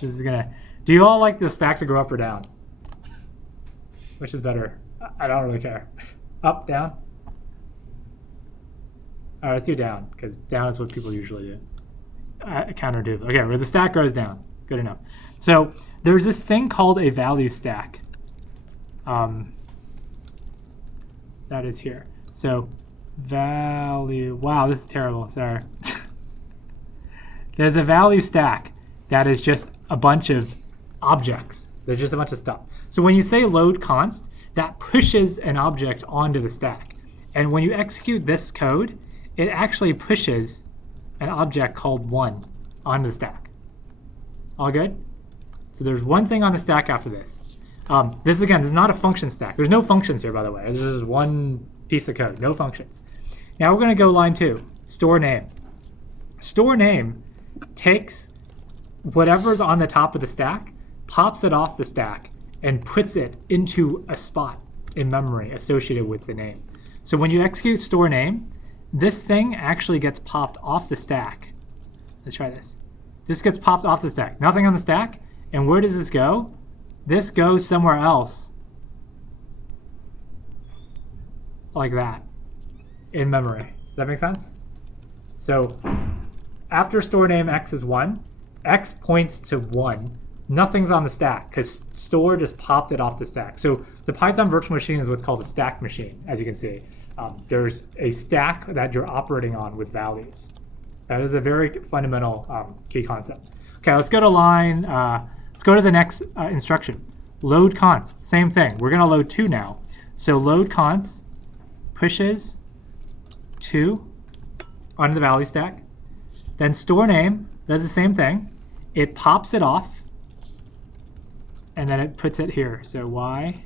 This is gonna. Do you all like the stack to go up or down? Which is better? I don't really care. Up, down? All right, let's do down, because down is what people usually do. Counter do. Okay, where the stack goes down. Good enough. So there's this thing called a value stack. That is here. So value. Wow, this is terrible. Sorry. There's a value stack that is just a bunch of objects. There's just a bunch of stuff. So when you say load const, that pushes an object onto the stack. And when you execute this code, it actually pushes an object called 1 onto the stack. All good? So there's one thing on the stack after this. This is not a function stack. There's no functions here, by the way. This is one piece of code, no functions. Now we're going to go line 2, store name. Store name takes whatever's on the top of the stack, pops it off the stack, and puts it into a spot in memory associated with the name. So when you execute store name, this thing actually gets popped off the stack. Let's try this. This gets popped off the stack. Nothing on the stack. And where does this go? This goes somewhere else. Like that. In memory. Does that make sense? So after store name x is 1, x points to 1. Nothing's on the stack because store just popped it off the stack. So the Python virtual machine is what's called a stack machine, as you can see. There's a stack that you're operating on with values. That is a very fundamental key concept. Okay, let's go to line, let's go to the next instruction. Load const, same thing. We're gonna load 2 now. So load const pushes 2 onto the value stack. Then store name does the same thing. It pops it off, and then it puts it here. So y,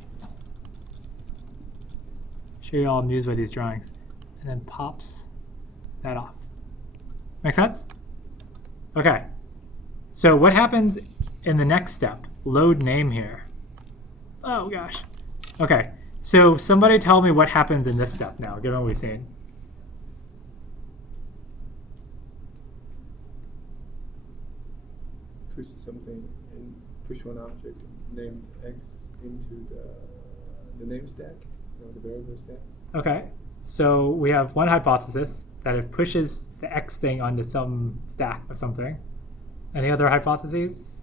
sure you're all amused by these drawings, and then pops that off. Make sense? Okay. So what happens in the next step? Load name here. Oh gosh. Okay. So somebody tell me what happens in this step now, given what we've seen. Push something and push one object named x into the name stack, the variable stack. Okay. So we have one hypothesis that it pushes the x thing onto some stack of something. Any other hypotheses?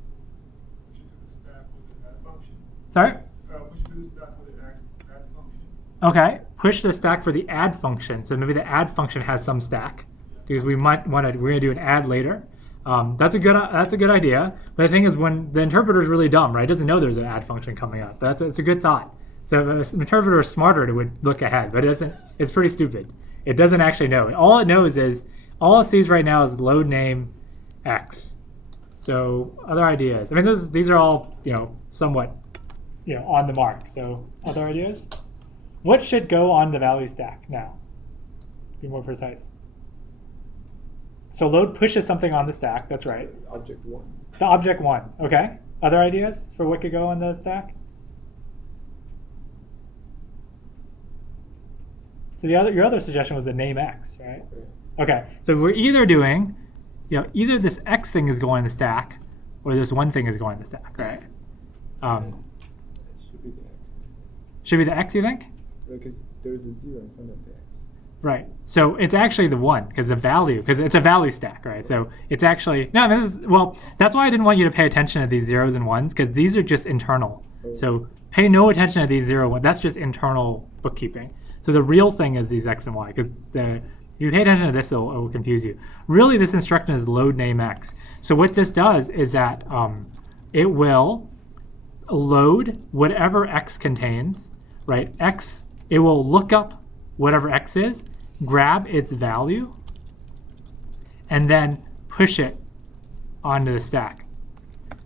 We should do the stack with the add function. Sorry? We should do the stack with the add function. Okay. Push the stack for the add function. So maybe the add function has some stack, because we might want to. We're going to do an add later. That's a good idea. But the thing is, when the interpreter is really dumb, right? It doesn't know there's an add function coming up. It's a good thought. So if the interpreter is smarter, it would look ahead, but it doesn't. It's pretty stupid. It doesn't actually know. All it knows is, all it sees right now is load name x. So other ideas. I mean, these are all, somewhat, on the mark. So other ideas? What should go on the value stack now? Be more precise. So load pushes something on the stack. That's right. Object 1. The object 1. Okay. Other ideas for what could go on the stack? So your other suggestion was the name x, right? Okay. So we're either doing, either this x thing is going in the stack, or this one thing is going on the stack, right? It should be the x. Should be the x, you think? Because there's a 0 in front of the x. Right. So it's actually the 1 because the value, because it's a value stack, right? So it's actually, no, this is, well, that's why I didn't want you to pay attention to these zeros and ones because these are just internal. So pay no attention to these 0, 1. That's just internal bookkeeping. So the real thing is these x and y because if you pay attention to this, it will confuse you. Really, this instruction is load name x. So what this does is that it will load whatever x contains, right? X, it will look up whatever x is, grab its value, and then push it onto the stack.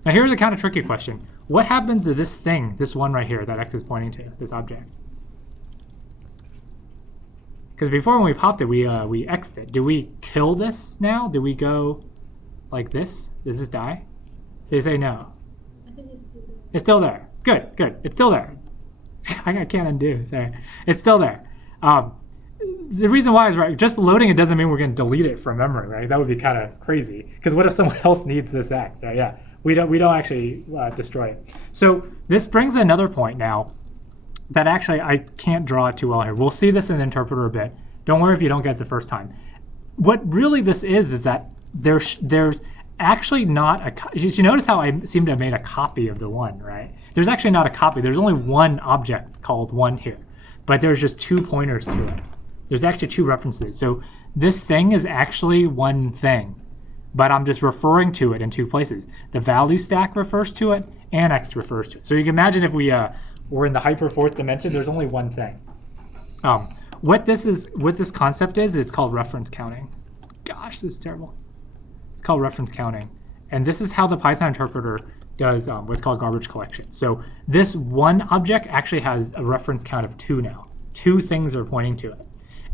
Now here's a kind of tricky question. What happens to this thing, this one right here that x is pointing to, this object? Because before when we popped it, we x'd it. Do we kill this now? Do we go like this? Does this die? So you say no. I think it's still there. It's still there. Good, good. It's still there. I can't undo, sorry. It's still there. The reason why is, right, just loading it doesn't mean we're going to delete it from memory, right? That would be kind of crazy. Because what if someone else needs this x, right? Yeah, we don't actually destroy it. So this brings another point now that actually I can't draw it too well here. We'll see this in the interpreter a bit. Don't worry if you don't get it the first time. What really this is that there's actually not a, you notice how I seem to have made a copy of the 1, right? There's actually not a copy. There's only one object called 1 here, but there's just 2 pointers to it. There's actually 2 references. So this thing is actually one thing, but I'm just referring to it in 2 places. The value stack refers to it, and x refers to it. So you can imagine if we were in the hyper 4th dimension, there's only one thing. What this concept is, it's called reference counting. Gosh, this is terrible. It's called reference counting. And this is how the Python interpreter does what's called garbage collection. So this one object actually has a reference count of 2 now. 2 things are pointing to it.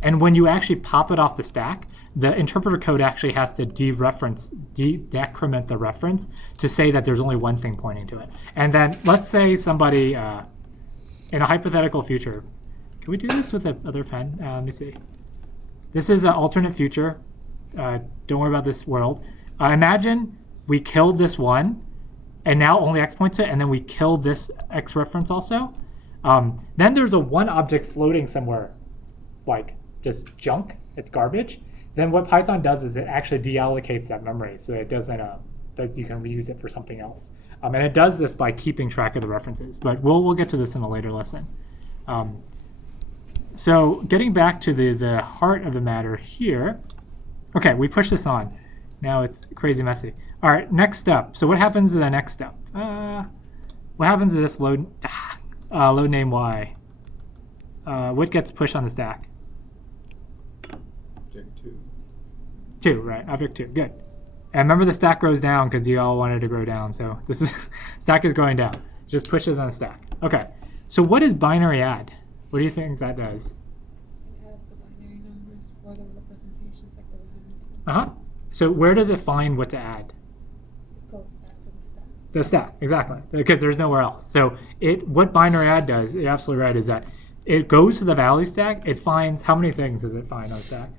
And when you actually pop it off the stack, the interpreter code actually has to decrement the reference to say that there's only one thing pointing to it. And then let's say somebody, in a hypothetical future, can we do this with the other pen? Let me see. This is an alternate future. Don't worry about this world. Imagine we killed this 1, and now only x points to it, and then we killed this x reference also. Then there's a 1 object floating somewhere, like just junk, it's garbage. Then what Python does is it actually deallocates that memory so it doesn't, that you can reuse it for something else. And it does this by keeping track of the references, but we'll get to this in a later lesson. So getting back to the heart of the matter here, okay, we push this on. Now it's crazy messy. All right, next step. So what happens to the next step? What happens to this load name y? What gets pushed on the stack? Object 2. 2, right? Object 2, good. And remember the stack grows down because you all wanted to grow down. So this is stack is going down. Just push it on the stack. Okay. So what is binary add? What do you think that does? It adds the binary numbers for the representations like the 1 and 2. Uh-huh. So where does it find what to add? It goes back to the stack. The stack, exactly. Because there's nowhere else. So what binary add does, you're absolutely right, is that it goes to the value stack. It finds, how many things does it find on the stack?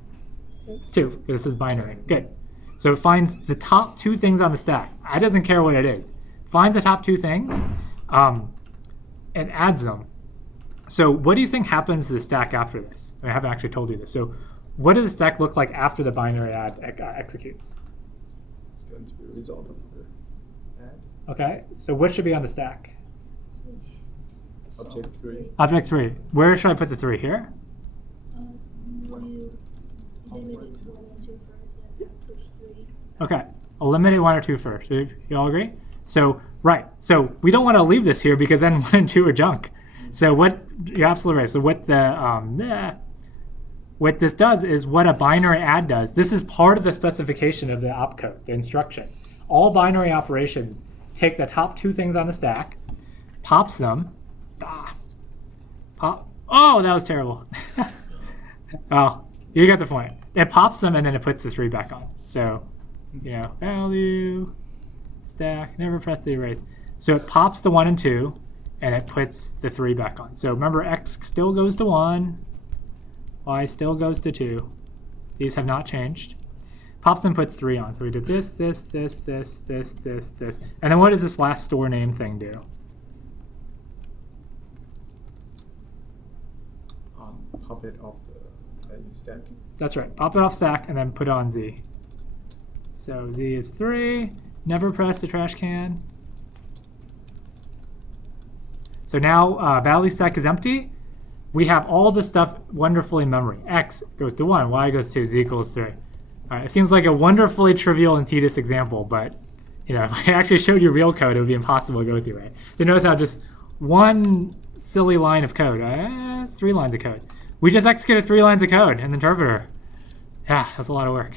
2. This is binary. Good. So it finds the top 2 things on the stack. It doesn't care what it is. Finds the top 2 things and adds them. So what do you think happens to the stack after this? I haven't actually told you this. So what does the stack look like after the binary add executes? It's going to be a result of the add. Okay, so what should be on the stack? Object 3. Object 3. Where should I put the 3? Here? You eliminate 1 and 2 first and then push 3. Okay, eliminate 1 or 2 first. You all agree? So, right. So we don't want to leave this here because then 1 and 2 are junk. So you're absolutely right. So what this does is what a binary add does. This is part of the specification of the opcode, the instruction. All binary operations take the top 2 things on the stack, pops them. Oh, that was terrible. Oh, you got the point. It pops them and then it puts the 3 back on. So, value, stack, never press the erase. So it pops the 1 and 2 and it puts the 3 back on. So remember, x still goes to 1, y still goes to 2. These have not changed. pops and puts 3 on. So we did this, this, this, this, this, this, this. And then what does this last store name thing do? Pop it off the value stack. That's right. Pop it off stack and then put it on Z. So Z is 3. Never press the trash can. So now value stack is empty. We have all this stuff wonderfully in memory. X goes to 1, Y goes to 2, Z equals 3. All right, it seems like a wonderfully trivial and tedious example, but if I actually showed you real code, it would be impossible to go through, right? So notice how just one silly line of code, it's 3 lines of code. We just executed 3 lines of code in the interpreter. Yeah, that's a lot of work.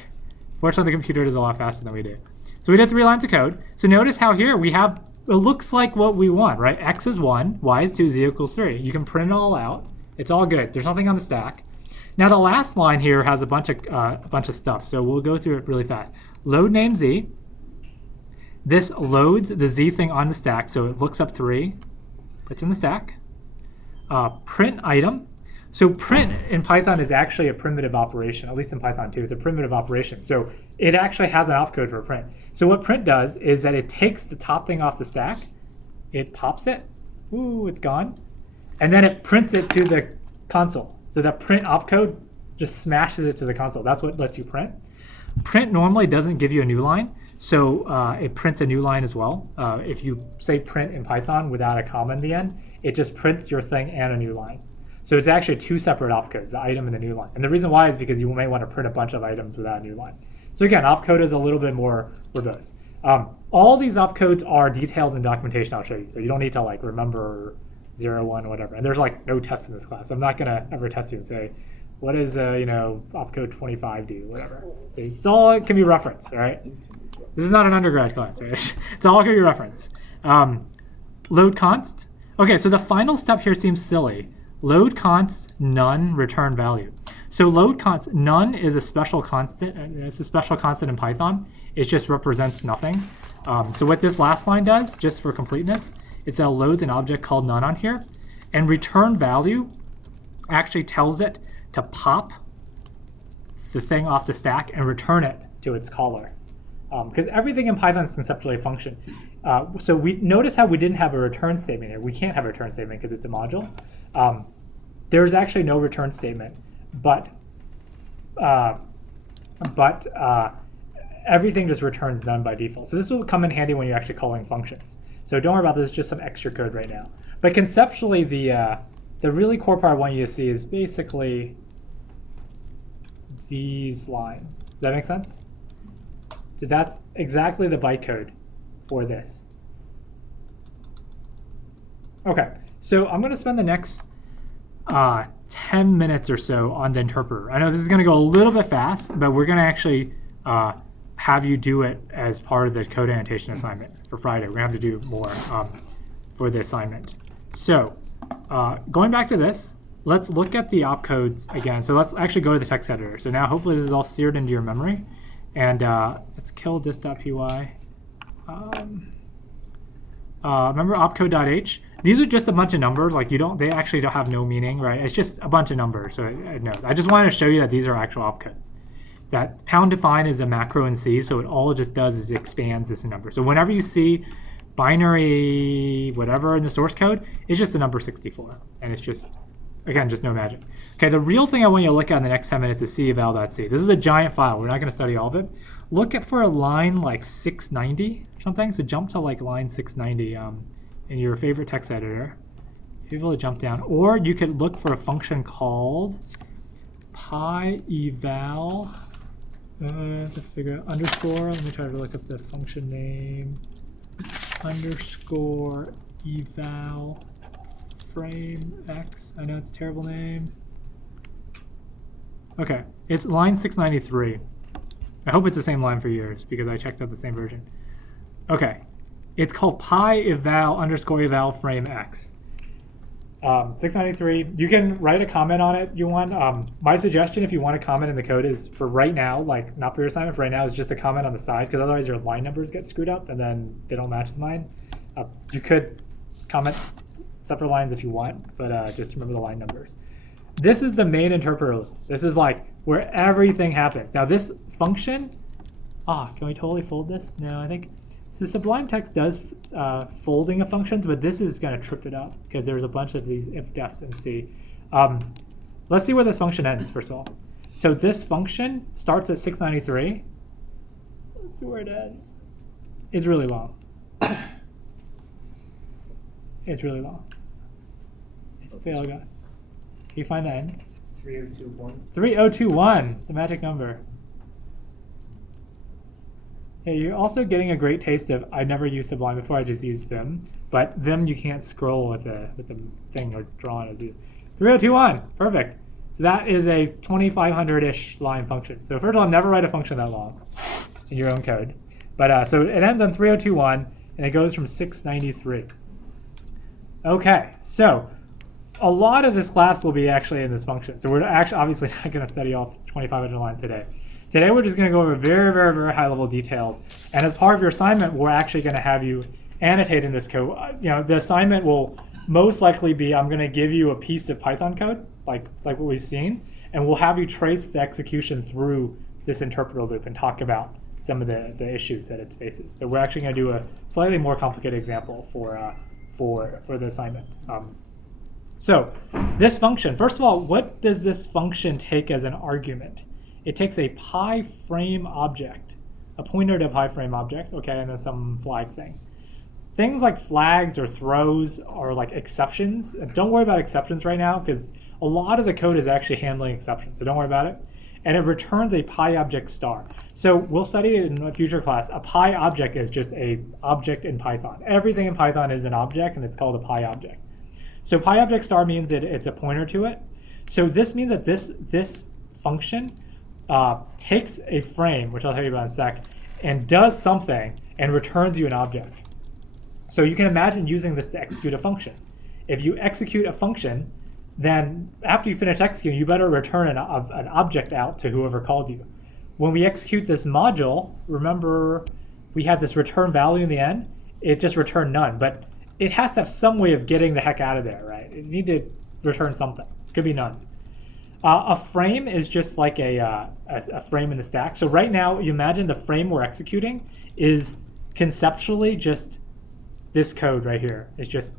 Fortunately, the computer does a lot faster than we do. So we did 3 lines of code. So notice how here we have, it looks like what we want, right? X is 1, Y is 2, Z equals 3. You can print it all out. It's all good. There's nothing on the stack. Now the last line here has a bunch of stuff. So we'll go through it really fast. Load name Z. This loads the Z thing on the stack. So it looks up 3, puts in the stack. Print item. So print in Python is actually a primitive operation, at least in Python 2. It's a primitive operation. So it actually has an opcode for print. So what print does is that it takes the top thing off the stack, it pops it, ooh, it's gone, and then it prints it to the console. So that print opcode just smashes it to the console. That's what lets you print. Print normally doesn't give you a new line, so it prints a new line as well. If you say print in Python without a comma in the end, it just prints your thing and a new line. So it's actually 2 separate opcodes, the item and the new line. And the reason why is because you may want to print a bunch of items without a new line. So again, opcode is a little bit more verbose. All these opcodes are detailed in documentation I'll show you. So you don't need to like remember 0, 1, whatever. And there's like no tests in this class. I'm not going to ever test you and say, what does opcode 25 do, whatever. See, it's all it can be referenced, all right? This is not an undergrad class, right? It's all can be referenced. Load const. Okay, so the final step here seems silly. Load const none return value. So load const none is a special constant. It's a special constant in Python. It just represents nothing. So what this last line does, just for completeness, is that it loads an object called none on here, and return value actually tells it to pop the thing off the stack and return it to its caller. Because everything in Python is conceptually a function. So we notice how we didn't have a return statement here. We can't have a return statement because it's a module. There's actually no return statement, but everything just returns none by default. So this will come in handy when you're actually calling functions. So don't worry about this, just some extra code right now. But conceptually, the really core part I want you to see is basically these lines. Does that make sense? So that's exactly the bytecode for this. Okay, so I'm going to spend the next 10 minutes or so on the interpreter. I know this is going to go a little bit fast, but we're going to actually have you do it as part of the code annotation assignment for Friday. We're going to have to do more for the assignment. So going back to this, let's look at the opcodes again. So let's actually go to the text editor. So now hopefully this is all seared into your memory. And let's kill this.py. Remember opcode.h? These are just a bunch of numbers. Like they actually don't have no meaning, right? It's just a bunch of numbers, so it knows. I just wanted to show you that these are actual opcodes. That pound define is a macro in C, so it all just does is it expands this number. So whenever you see binary whatever in the source code, it's just the number 64, and it's just, again, just no magic. Okay, the real thing I want you to look at in the next 10 minutes is ceval.c. This is a giant file. We're not going to study all of it. Look at for a line like 690 or something. So jump to like line 690 in your favorite text editor. You're able to jump down. Or you could look for a function called pyeval. To figure out underscore. Let me try to look up the function name. Underscore eval frame x. I know it's a terrible name. Okay, it's line 693. I hope it's the same line for yours because I checked out the same version. Okay, it's called pyeval underscore eval frame x. 693. You can write a comment on it you want. My suggestion if you want to comment in the code is for right now, like not for your assignment, for right now is just a comment on the side because otherwise your line numbers get screwed up and then they don't match mine. You could comment separate lines if you want, but just remember the line numbers. This is the main interpreter. This is like where everything happens. Now this function Can we totally fold this? No, I think, so Sublime Text does folding of functions, but this is going to trip it up because there's a bunch of these if defs in C. Let's see where this function ends, first of all. So this function starts at 693. Let's see where it ends. It's really long. It's really long. It's still got. Can you find the end? 3021. 3021. It's the magic number. Yeah, you're also getting a great taste of, I never used Sublime before, I just used Vim. But Vim you can't scroll with the thing or draw it as you. 3021, perfect. So that is a 2,500-ish line function. So first of all, never write a function that long in your own code. But so it ends on 3021 and it goes from 693. Okay, so a lot of this class will be actually in this function. So we're actually obviously not going to study all 2,500 lines today. Today we're just going to go over very, very, very high level details. And as part of your assignment, we're actually going to have you annotate in this code. The assignment will most likely be, I'm going to give you a piece of Python code, like what we've seen, and we'll have you trace the execution through this interpreter loop and talk about some of the issues that it faces. So we're actually going to do a slightly more complicated example for the assignment. So this function, first of all, what does this function take as an argument? It takes a pi frame object, a pointer to a pi frame object, okay, and then some flag thing. Things like flags or throws are like exceptions. Don't worry about exceptions right now because a lot of the code is actually handling exceptions, so don't worry about it. And it returns a pi object star. So we'll study it in a future class. A pi object is just an object in Python. Everything in Python is an object, and it's called a pi object. So pi object star means that it's a pointer to it. So this means that this function takes a frame, which I'll tell you about in a sec, and does something and returns you an object. So you can imagine using this to execute a function. If you execute a function, then after you finish executing, you better return an object out to whoever called you. When we execute this module, remember we had this return value in the end, it just returned none, but it has to have some way of getting the heck out of there, right? You need to return something. It could be none. A frame is just like a frame in the stack. So right now, you imagine the frame we're executing is conceptually just this code right here. It's just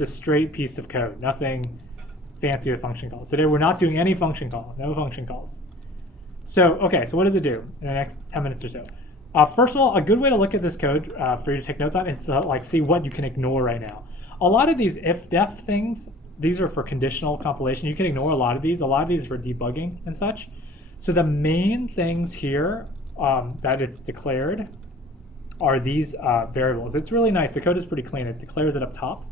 a straight piece of code, nothing fancy with function calls. Today we're not doing any function call, no function calls. So, okay, so what does it do in the next 10 minutes or so? First of all, a good way to look at this code for you to take notes on is to like see what you can ignore right now. A lot of these if-def things, these are for conditional compilation. You can ignore a lot of these. A lot of these are for debugging and such. So the main things here that it's declared are these variables. It's really nice. The code is pretty clean. It declares it up top.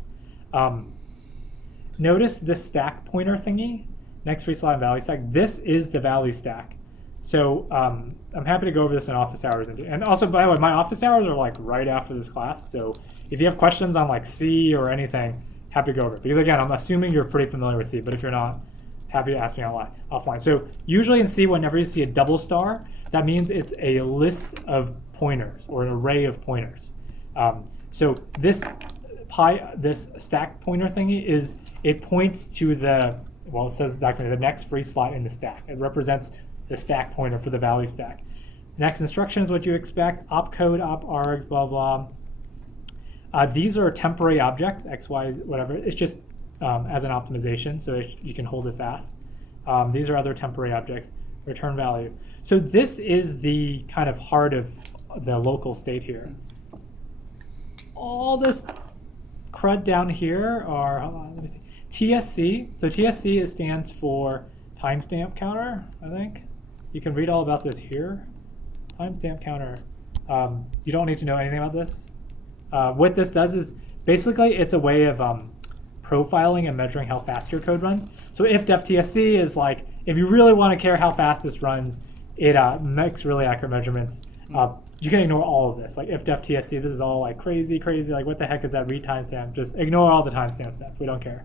Notice this stack pointer thingy, next free slot and value stack. This is the value stack. So I'm happy to go over this in office hours. And also, by the way, my office hours are like right after this class. So if you have questions on like C or anything, happy to go over it. Because again, I'm assuming you're pretty familiar with C, but if you're not, happy to ask me offline. So usually in C, whenever you see a double star, that means it's a list of pointers or an array of pointers. So this stack pointer thingy it points to the, well, it says exactly the next free slot in the stack. It represents the stack pointer for the value stack. Next instruction is what you expect, opcode, op-args, blah, blah. These are temporary objects, x, y, whatever. It's just as an optimization, so you can hold it fast. These are other temporary objects, return value. So this is the kind of heart of the local state here. All this crud down here are, hold on, let me see, TSC. So TSC stands for timestamp counter, I think. You can read all about this here. Timestamp counter. You don't need to know anything about this. What this does is basically it's a way of profiling and measuring how fast your code runs. So if def TSC is like, if you really want to care how fast this runs, it makes really accurate measurements. You can ignore all of this. Like if def TSC, this is all like crazy. Like what the heck is that read timestamp? Just ignore all the timestamp stuff. We don't care.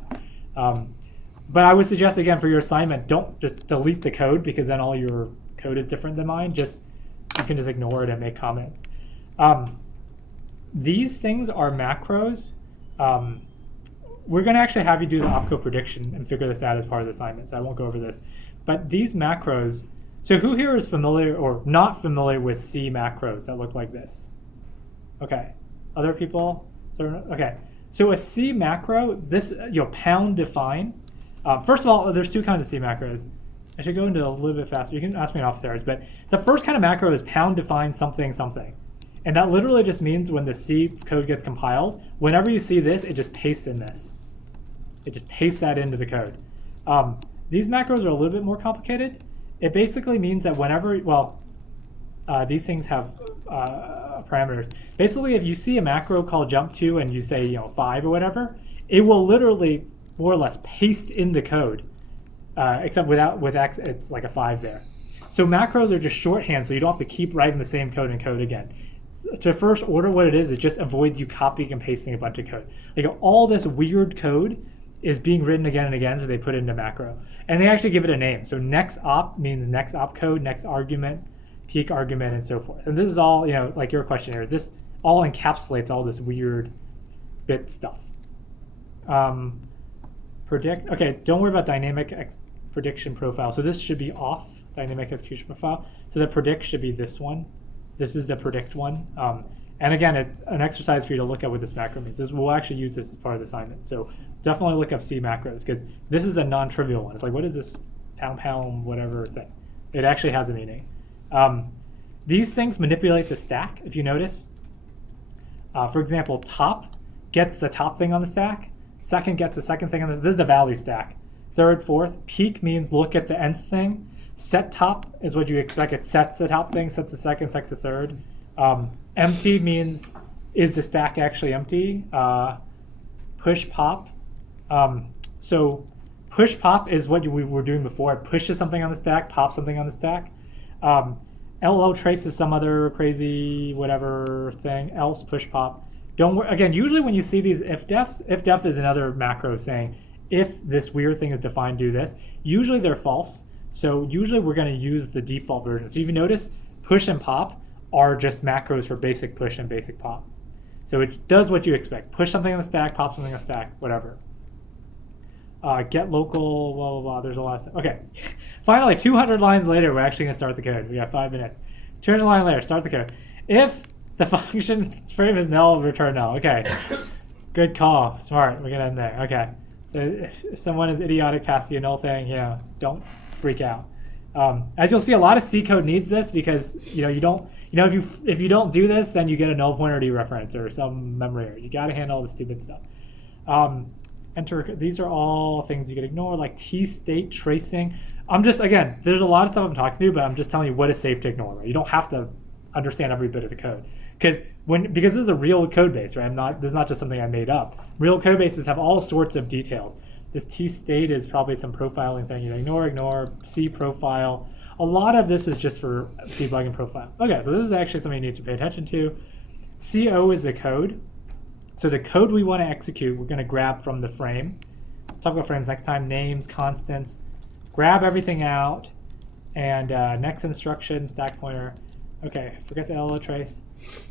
But I would suggest again for your assignment, don't just delete the code because then all your code is different than mine. You can just ignore it and make comments. These things are macros. We're going to actually have you do the opcode prediction and figure this out as part of the assignment, so I won't go over this. But these macros So who here is familiar or not familiar with C macros that look like this? Okay. Other people? Okay. So a C macro, this, pound define. First of all, there's two kinds of C macros. I should go into a little bit faster. You can ask me off afterwards, but the first kind of macro is pound define something something. And that literally just means when the C code gets compiled, whenever you see this, it just pastes in this. It just pastes that into the code. These macros are a little bit more complicated. It basically means that whenever, these things have parameters. Basically, if you see a macro called jump to and you say 5 or whatever, it will literally more or less paste in the code, except with X, it's like a 5 there. So macros are just shorthand, so you don't have to keep writing the same code and code again. To first order, what it is just avoids you copying and pasting a bunch of code. Like all this weird code is being written again and again, so they put it into macro. And they actually give it a name. So next op means next opcode, next argument, peak argument, and so forth. And this is all, like your question here, this all encapsulates all this weird bit stuff. Predict, okay, don't worry about dynamic prediction profile. So this should be off, dynamic execution profile. So the predict should be this one. This is the predict one. And again, it's an exercise for you to look at what this macro means. We'll actually use this as part of the assignment. So definitely look up C macros, because this is a non-trivial one. It's like, what is this pound whatever thing? It actually has a meaning. These things manipulate the stack, if you notice. For example, top gets the top thing on the stack. Second gets the second thing on the, this is the value stack. Third, fourth. Peak means look at the nth thing. Set top is what you expect. It sets the top thing, sets the second, sets the third. Empty means, is the stack actually empty? Push pop. So push pop is what we were doing before. It pushes something on the stack, pops something on the stack. LL trace is some other crazy whatever thing. Else push pop. Don't worry. Again, usually when you see these if def is another macro saying if this weird thing is defined, do this. Usually they're false. So usually we're going to use the default version. So if you notice, push and pop are just macros for basic push and basic pop. So it does what you expect. Push something on the stack, pop something on the stack, whatever. Get local, blah, blah, blah. There's a lot of stuff. Okay. Finally, 200 lines later, we're actually going to start the code. We got 5 minutes. 200 lines later, start the code. If the function frame is null, return null. Okay. Good call. Smart. We're going to end there. Okay. So if someone is idiotic past you a null thing, don't freak out. As you'll see, a lot of C code needs this because you don't, if you don't do this, then you get a null pointer dereference or some memory error. You got to handle all the stupid stuff. Enter. These are all things you can ignore, like T-state tracing. Again, there's a lot of stuff I'm talking to, but I'm just telling you what is safe to ignore. Right? You don't have to understand every bit of the code because this is a real code base, right? This is not just something I made up. Real code bases have all sorts of details. This T-state is probably some profiling thing. Ignore, C profile. A lot of this is just for debugging profile. Okay, so this is actually something you need to pay attention to. CO is the code. So the code we want to execute, we're going to grab from the frame. Talk about frames next time. Names, constants. Grab everything out. And next instruction, stack pointer. Okay, forget the LO trace.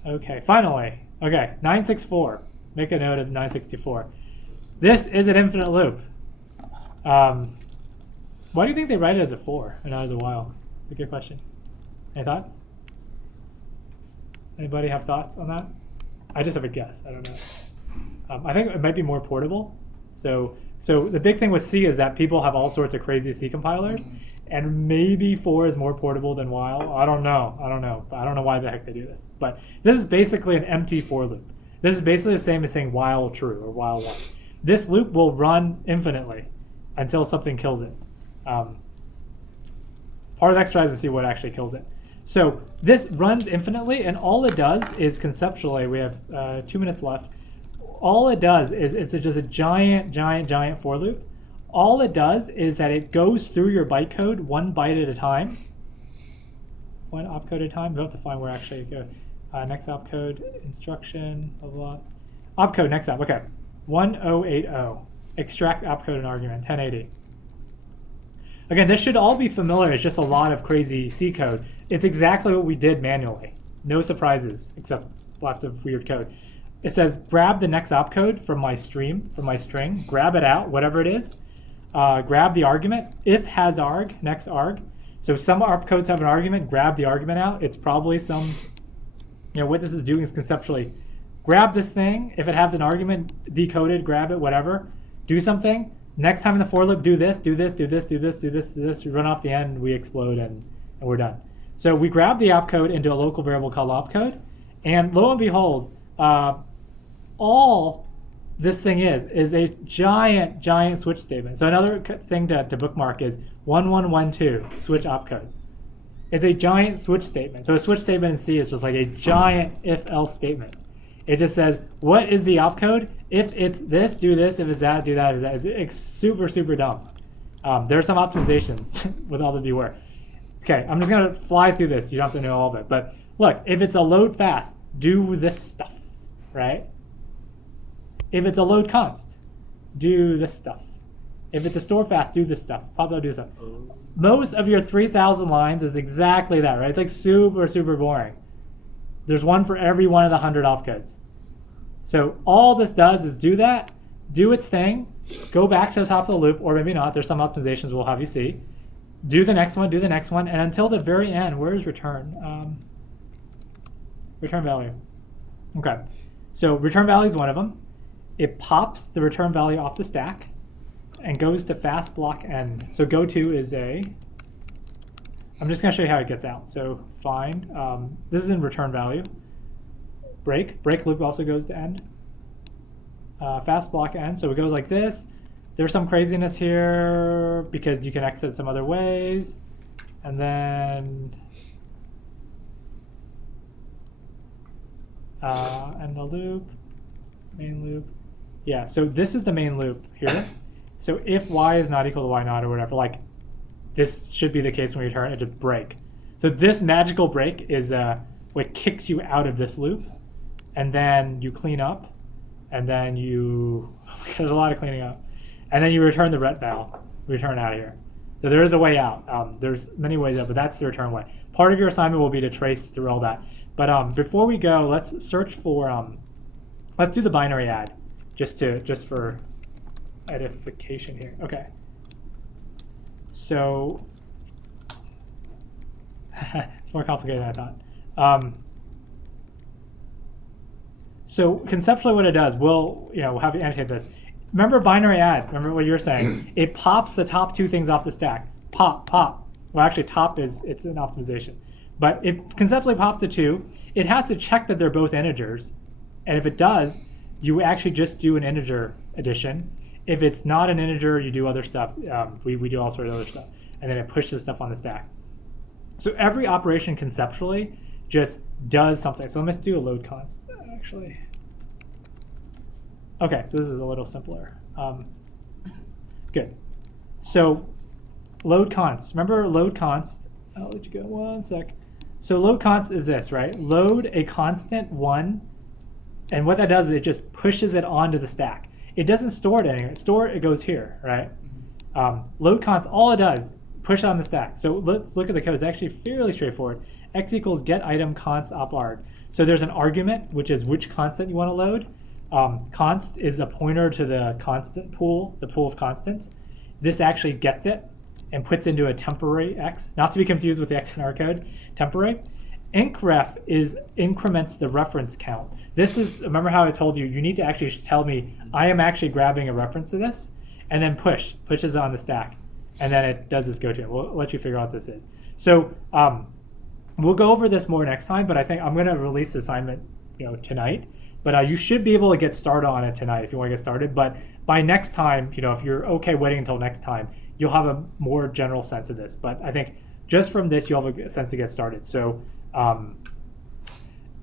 Okay, finally. Okay, 964. Make a note of 964. This is an infinite loop. Why do you think they write it as a 4 and not as a while? That's a good question. Any thoughts? Anybody have thoughts on that? I just have a guess. I don't know. I think it might be more portable. So the big thing with C is that people have all sorts of crazy C compilers, and maybe 4 is more portable than while. I don't know. I don't know why the heck they do this. But this is basically an empty for loop. This is basically the same as saying while true or while 1. This loop will run infinitely until something kills it. Part of the exercise is to see what actually kills it. So this runs infinitely, and all it does is conceptually, we have 2 minutes left. All it does is it's just a giant for loop. All it does is that it goes through your bytecode 1 byte at a time. 1 opcode at a time. We'll have to find where actually it goes. Next opcode, instruction, blah, blah. Opcode, next op, okay. 1080. Extract opcode and argument, 1080. Again, this should all be familiar. It's just a lot of crazy C code. It's exactly what we did manually. No surprises, except lots of weird code. It says grab the next opcode from my string, grab it out, whatever it is. Grab the argument, if has arg, next arg. So some opcodes have an argument, grab the argument out. It's probably some, what this is doing is conceptually, grab this thing. If it has an argument, decode it, grab it, whatever. Do something. Next time in the for loop, do this, do this, do this, do this, do this, do this. We run off the end, we explode, and we're done. So we grab the opcode into a local variable called opcode, and lo and behold, all this thing is a giant switch statement. So another thing to bookmark is 1112 switch opcode. It's a giant switch statement. So a switch statement in C is just like a giant if-else statement. It just says, what is the opcode? If it's this, do this. If it's that, do that. It's super, super dumb. There are some optimizations with all the beware. Okay, I'm just going to fly through this. You don't have to know all of it. But look, if it's a load fast, do this stuff, right? If it's a load const, do this stuff. If it's a store fast, do this stuff. Pop out, do this stuff. Most of your 3,000 lines is exactly that, right? It's like super, super boring. There's one for every one of the 100 opcodes. So all this does is do that, do its thing, go back to the top of the loop, or maybe not. There's some optimizations we'll have you see. Do the next one, and until the very end, where is return? Return value. Okay, so return value is one of them. It pops the return value off the stack and goes to fast block end. So go-to is I'm just going to show you how it gets out. So find, this is in return value. Break loop also goes to end. Fast block end, so it goes like this. There's some craziness here because you can exit some other ways. And then end the loop, main loop. Yeah, so this is the main loop here. So if y is not equal to y naught or whatever, like this should be the case when we return it, just break. So this magical break is what kicks you out of this loop, and then you clean up, and then there's a lot of cleaning up, and then you return the ret val, return out of here. So there is a way out. There's many ways out, but that's the return way. Part of your assignment will be to trace through all that. But before we go, let's search for, let's do the binary add, just for edification here. Okay. So it's more complicated than I thought. So conceptually, what it does, we'll have you annotate this. Remember binary add. Remember what you were saying. It pops the top two things off the stack. Pop. Well, actually, it's an optimization, but it conceptually pops the two. It has to check that they're both integers, and if it does, you actually just do an integer addition. If it's not an integer, you do other stuff. We do all sorts of other stuff, and then it pushes stuff on the stack. So every operation conceptually just does something. So let's do a load const, actually. Okay, so this is a little simpler. Good. So load const. Remember load const? I'll let you go one sec. So load const is this, right? Load a constant 1, and what that does is it just pushes it onto the stack. It doesn't store it anywhere. It goes here, right? Load const, all it does, push it on the stack. So look at the code. It's actually fairly straightforward. X equals get item const op arg. So there's an argument, which is which constant you want to load. Const is a pointer to the constant pool, the pool of constants. This actually gets it and puts into a temporary x, not to be confused with the x in our code, temporary. Incref increments the reference count. This is, remember how I told you, you need to actually tell me, I am actually grabbing a reference to this, and then pushes it on the stack, and then it does this go-to. We'll let you figure out what this is. So we'll go over this more next time, but I think I'm going to release the assignment tonight. But you should be able to get started on it tonight if you want to get started. But by next time, if you're okay waiting until next time, you'll have a more general sense of this. But I think just from this, you'll have a sense to get started. So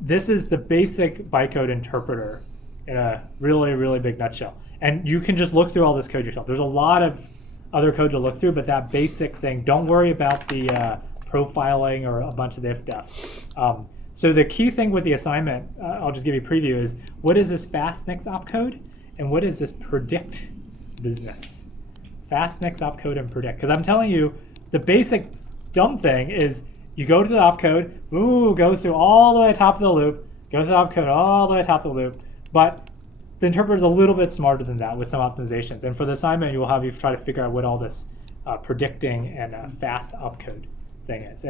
this is the basic bytecode interpreter in a really, really big nutshell. And you can just look through all this code yourself. There's a lot of other code to look through, but that basic thing, don't worry about the profiling or a bunch of the if-defs. So the key thing with the assignment, I'll just give you a preview, is what is this fast next opcode and what is this predict business? Fast next opcode and predict. Because I'm telling you, the basic dumb thing is you go to the opcode, goes through all the way to the top of the loop, goes to the opcode all the way to the top of the loop, but the interpreter is a little bit smarter than that with some optimizations. And for the assignment, you will have you try to figure out what all this predicting and fast opcode thing is.